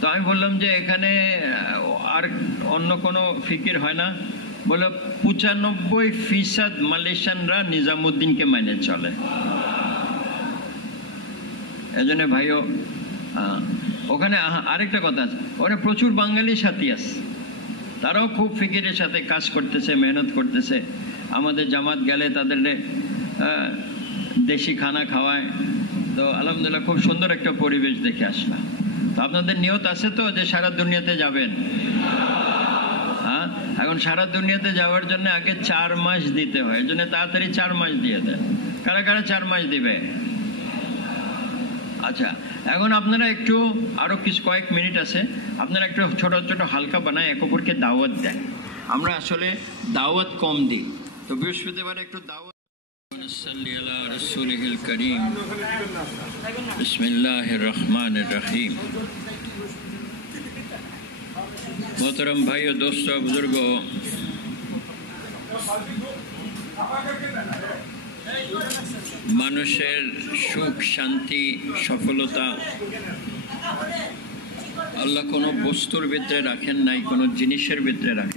তো আমি বললাম যে এখানে আর অন্য কোনো ফিকির হয় না? বলে 95% মালয়েশিয়ানরা নিজামুদ্দিনকে মানে চলে। এজন্য ভাইও ওখানে আরেকটা কথা আছে, ওখানে প্রচুর বাঙালি সাথী আছে, তারাও খুব ফিকিরের সাথে কাজ করতেছে, মেহনত করতেছে। আমাদের জামাত গেলে তাদের দেশি খানা খাওয়ায়। তো আলহামদুলিল্লাহ খুব সুন্দর একটা পরিবেশ দেখে আসলাম। তো আপনাদের নিয়ত আছে তো যে সারা দুনিয়াতে যাবেন? হ্যাঁ, এখন সারা দুনিয়াতে যাওয়ার জন্য আগে 4 মাস দিতে হয়, এর জন্য তাড়াতাড়ি 4 মাস দিয়ে দেন। কারা কারা 4 মাস দিবে? আচ্ছা, এখন আপনারা একটু আরো কয়েক মিনিট আছে, আপনারা একটু ছোট ছোট হালকা বানায় এক অপরকে দাওয়াত দেন। আমরা আসলে দাওয়াত কম দিই, তো বৃহস্পতিবার একটু দাওয়াত। রসুলিল করিম, বিসমিল্লাহির রহমানির রহিম। মোহতরম ভাই ও দোস্ত বুজুর্গ, মানুষের সুখ শান্তি সফলতা আল্লাহ কোনো বস্তুর ভিতরে রাখেন নাই, কোনো জিনিসের ভিতরে রাখেন।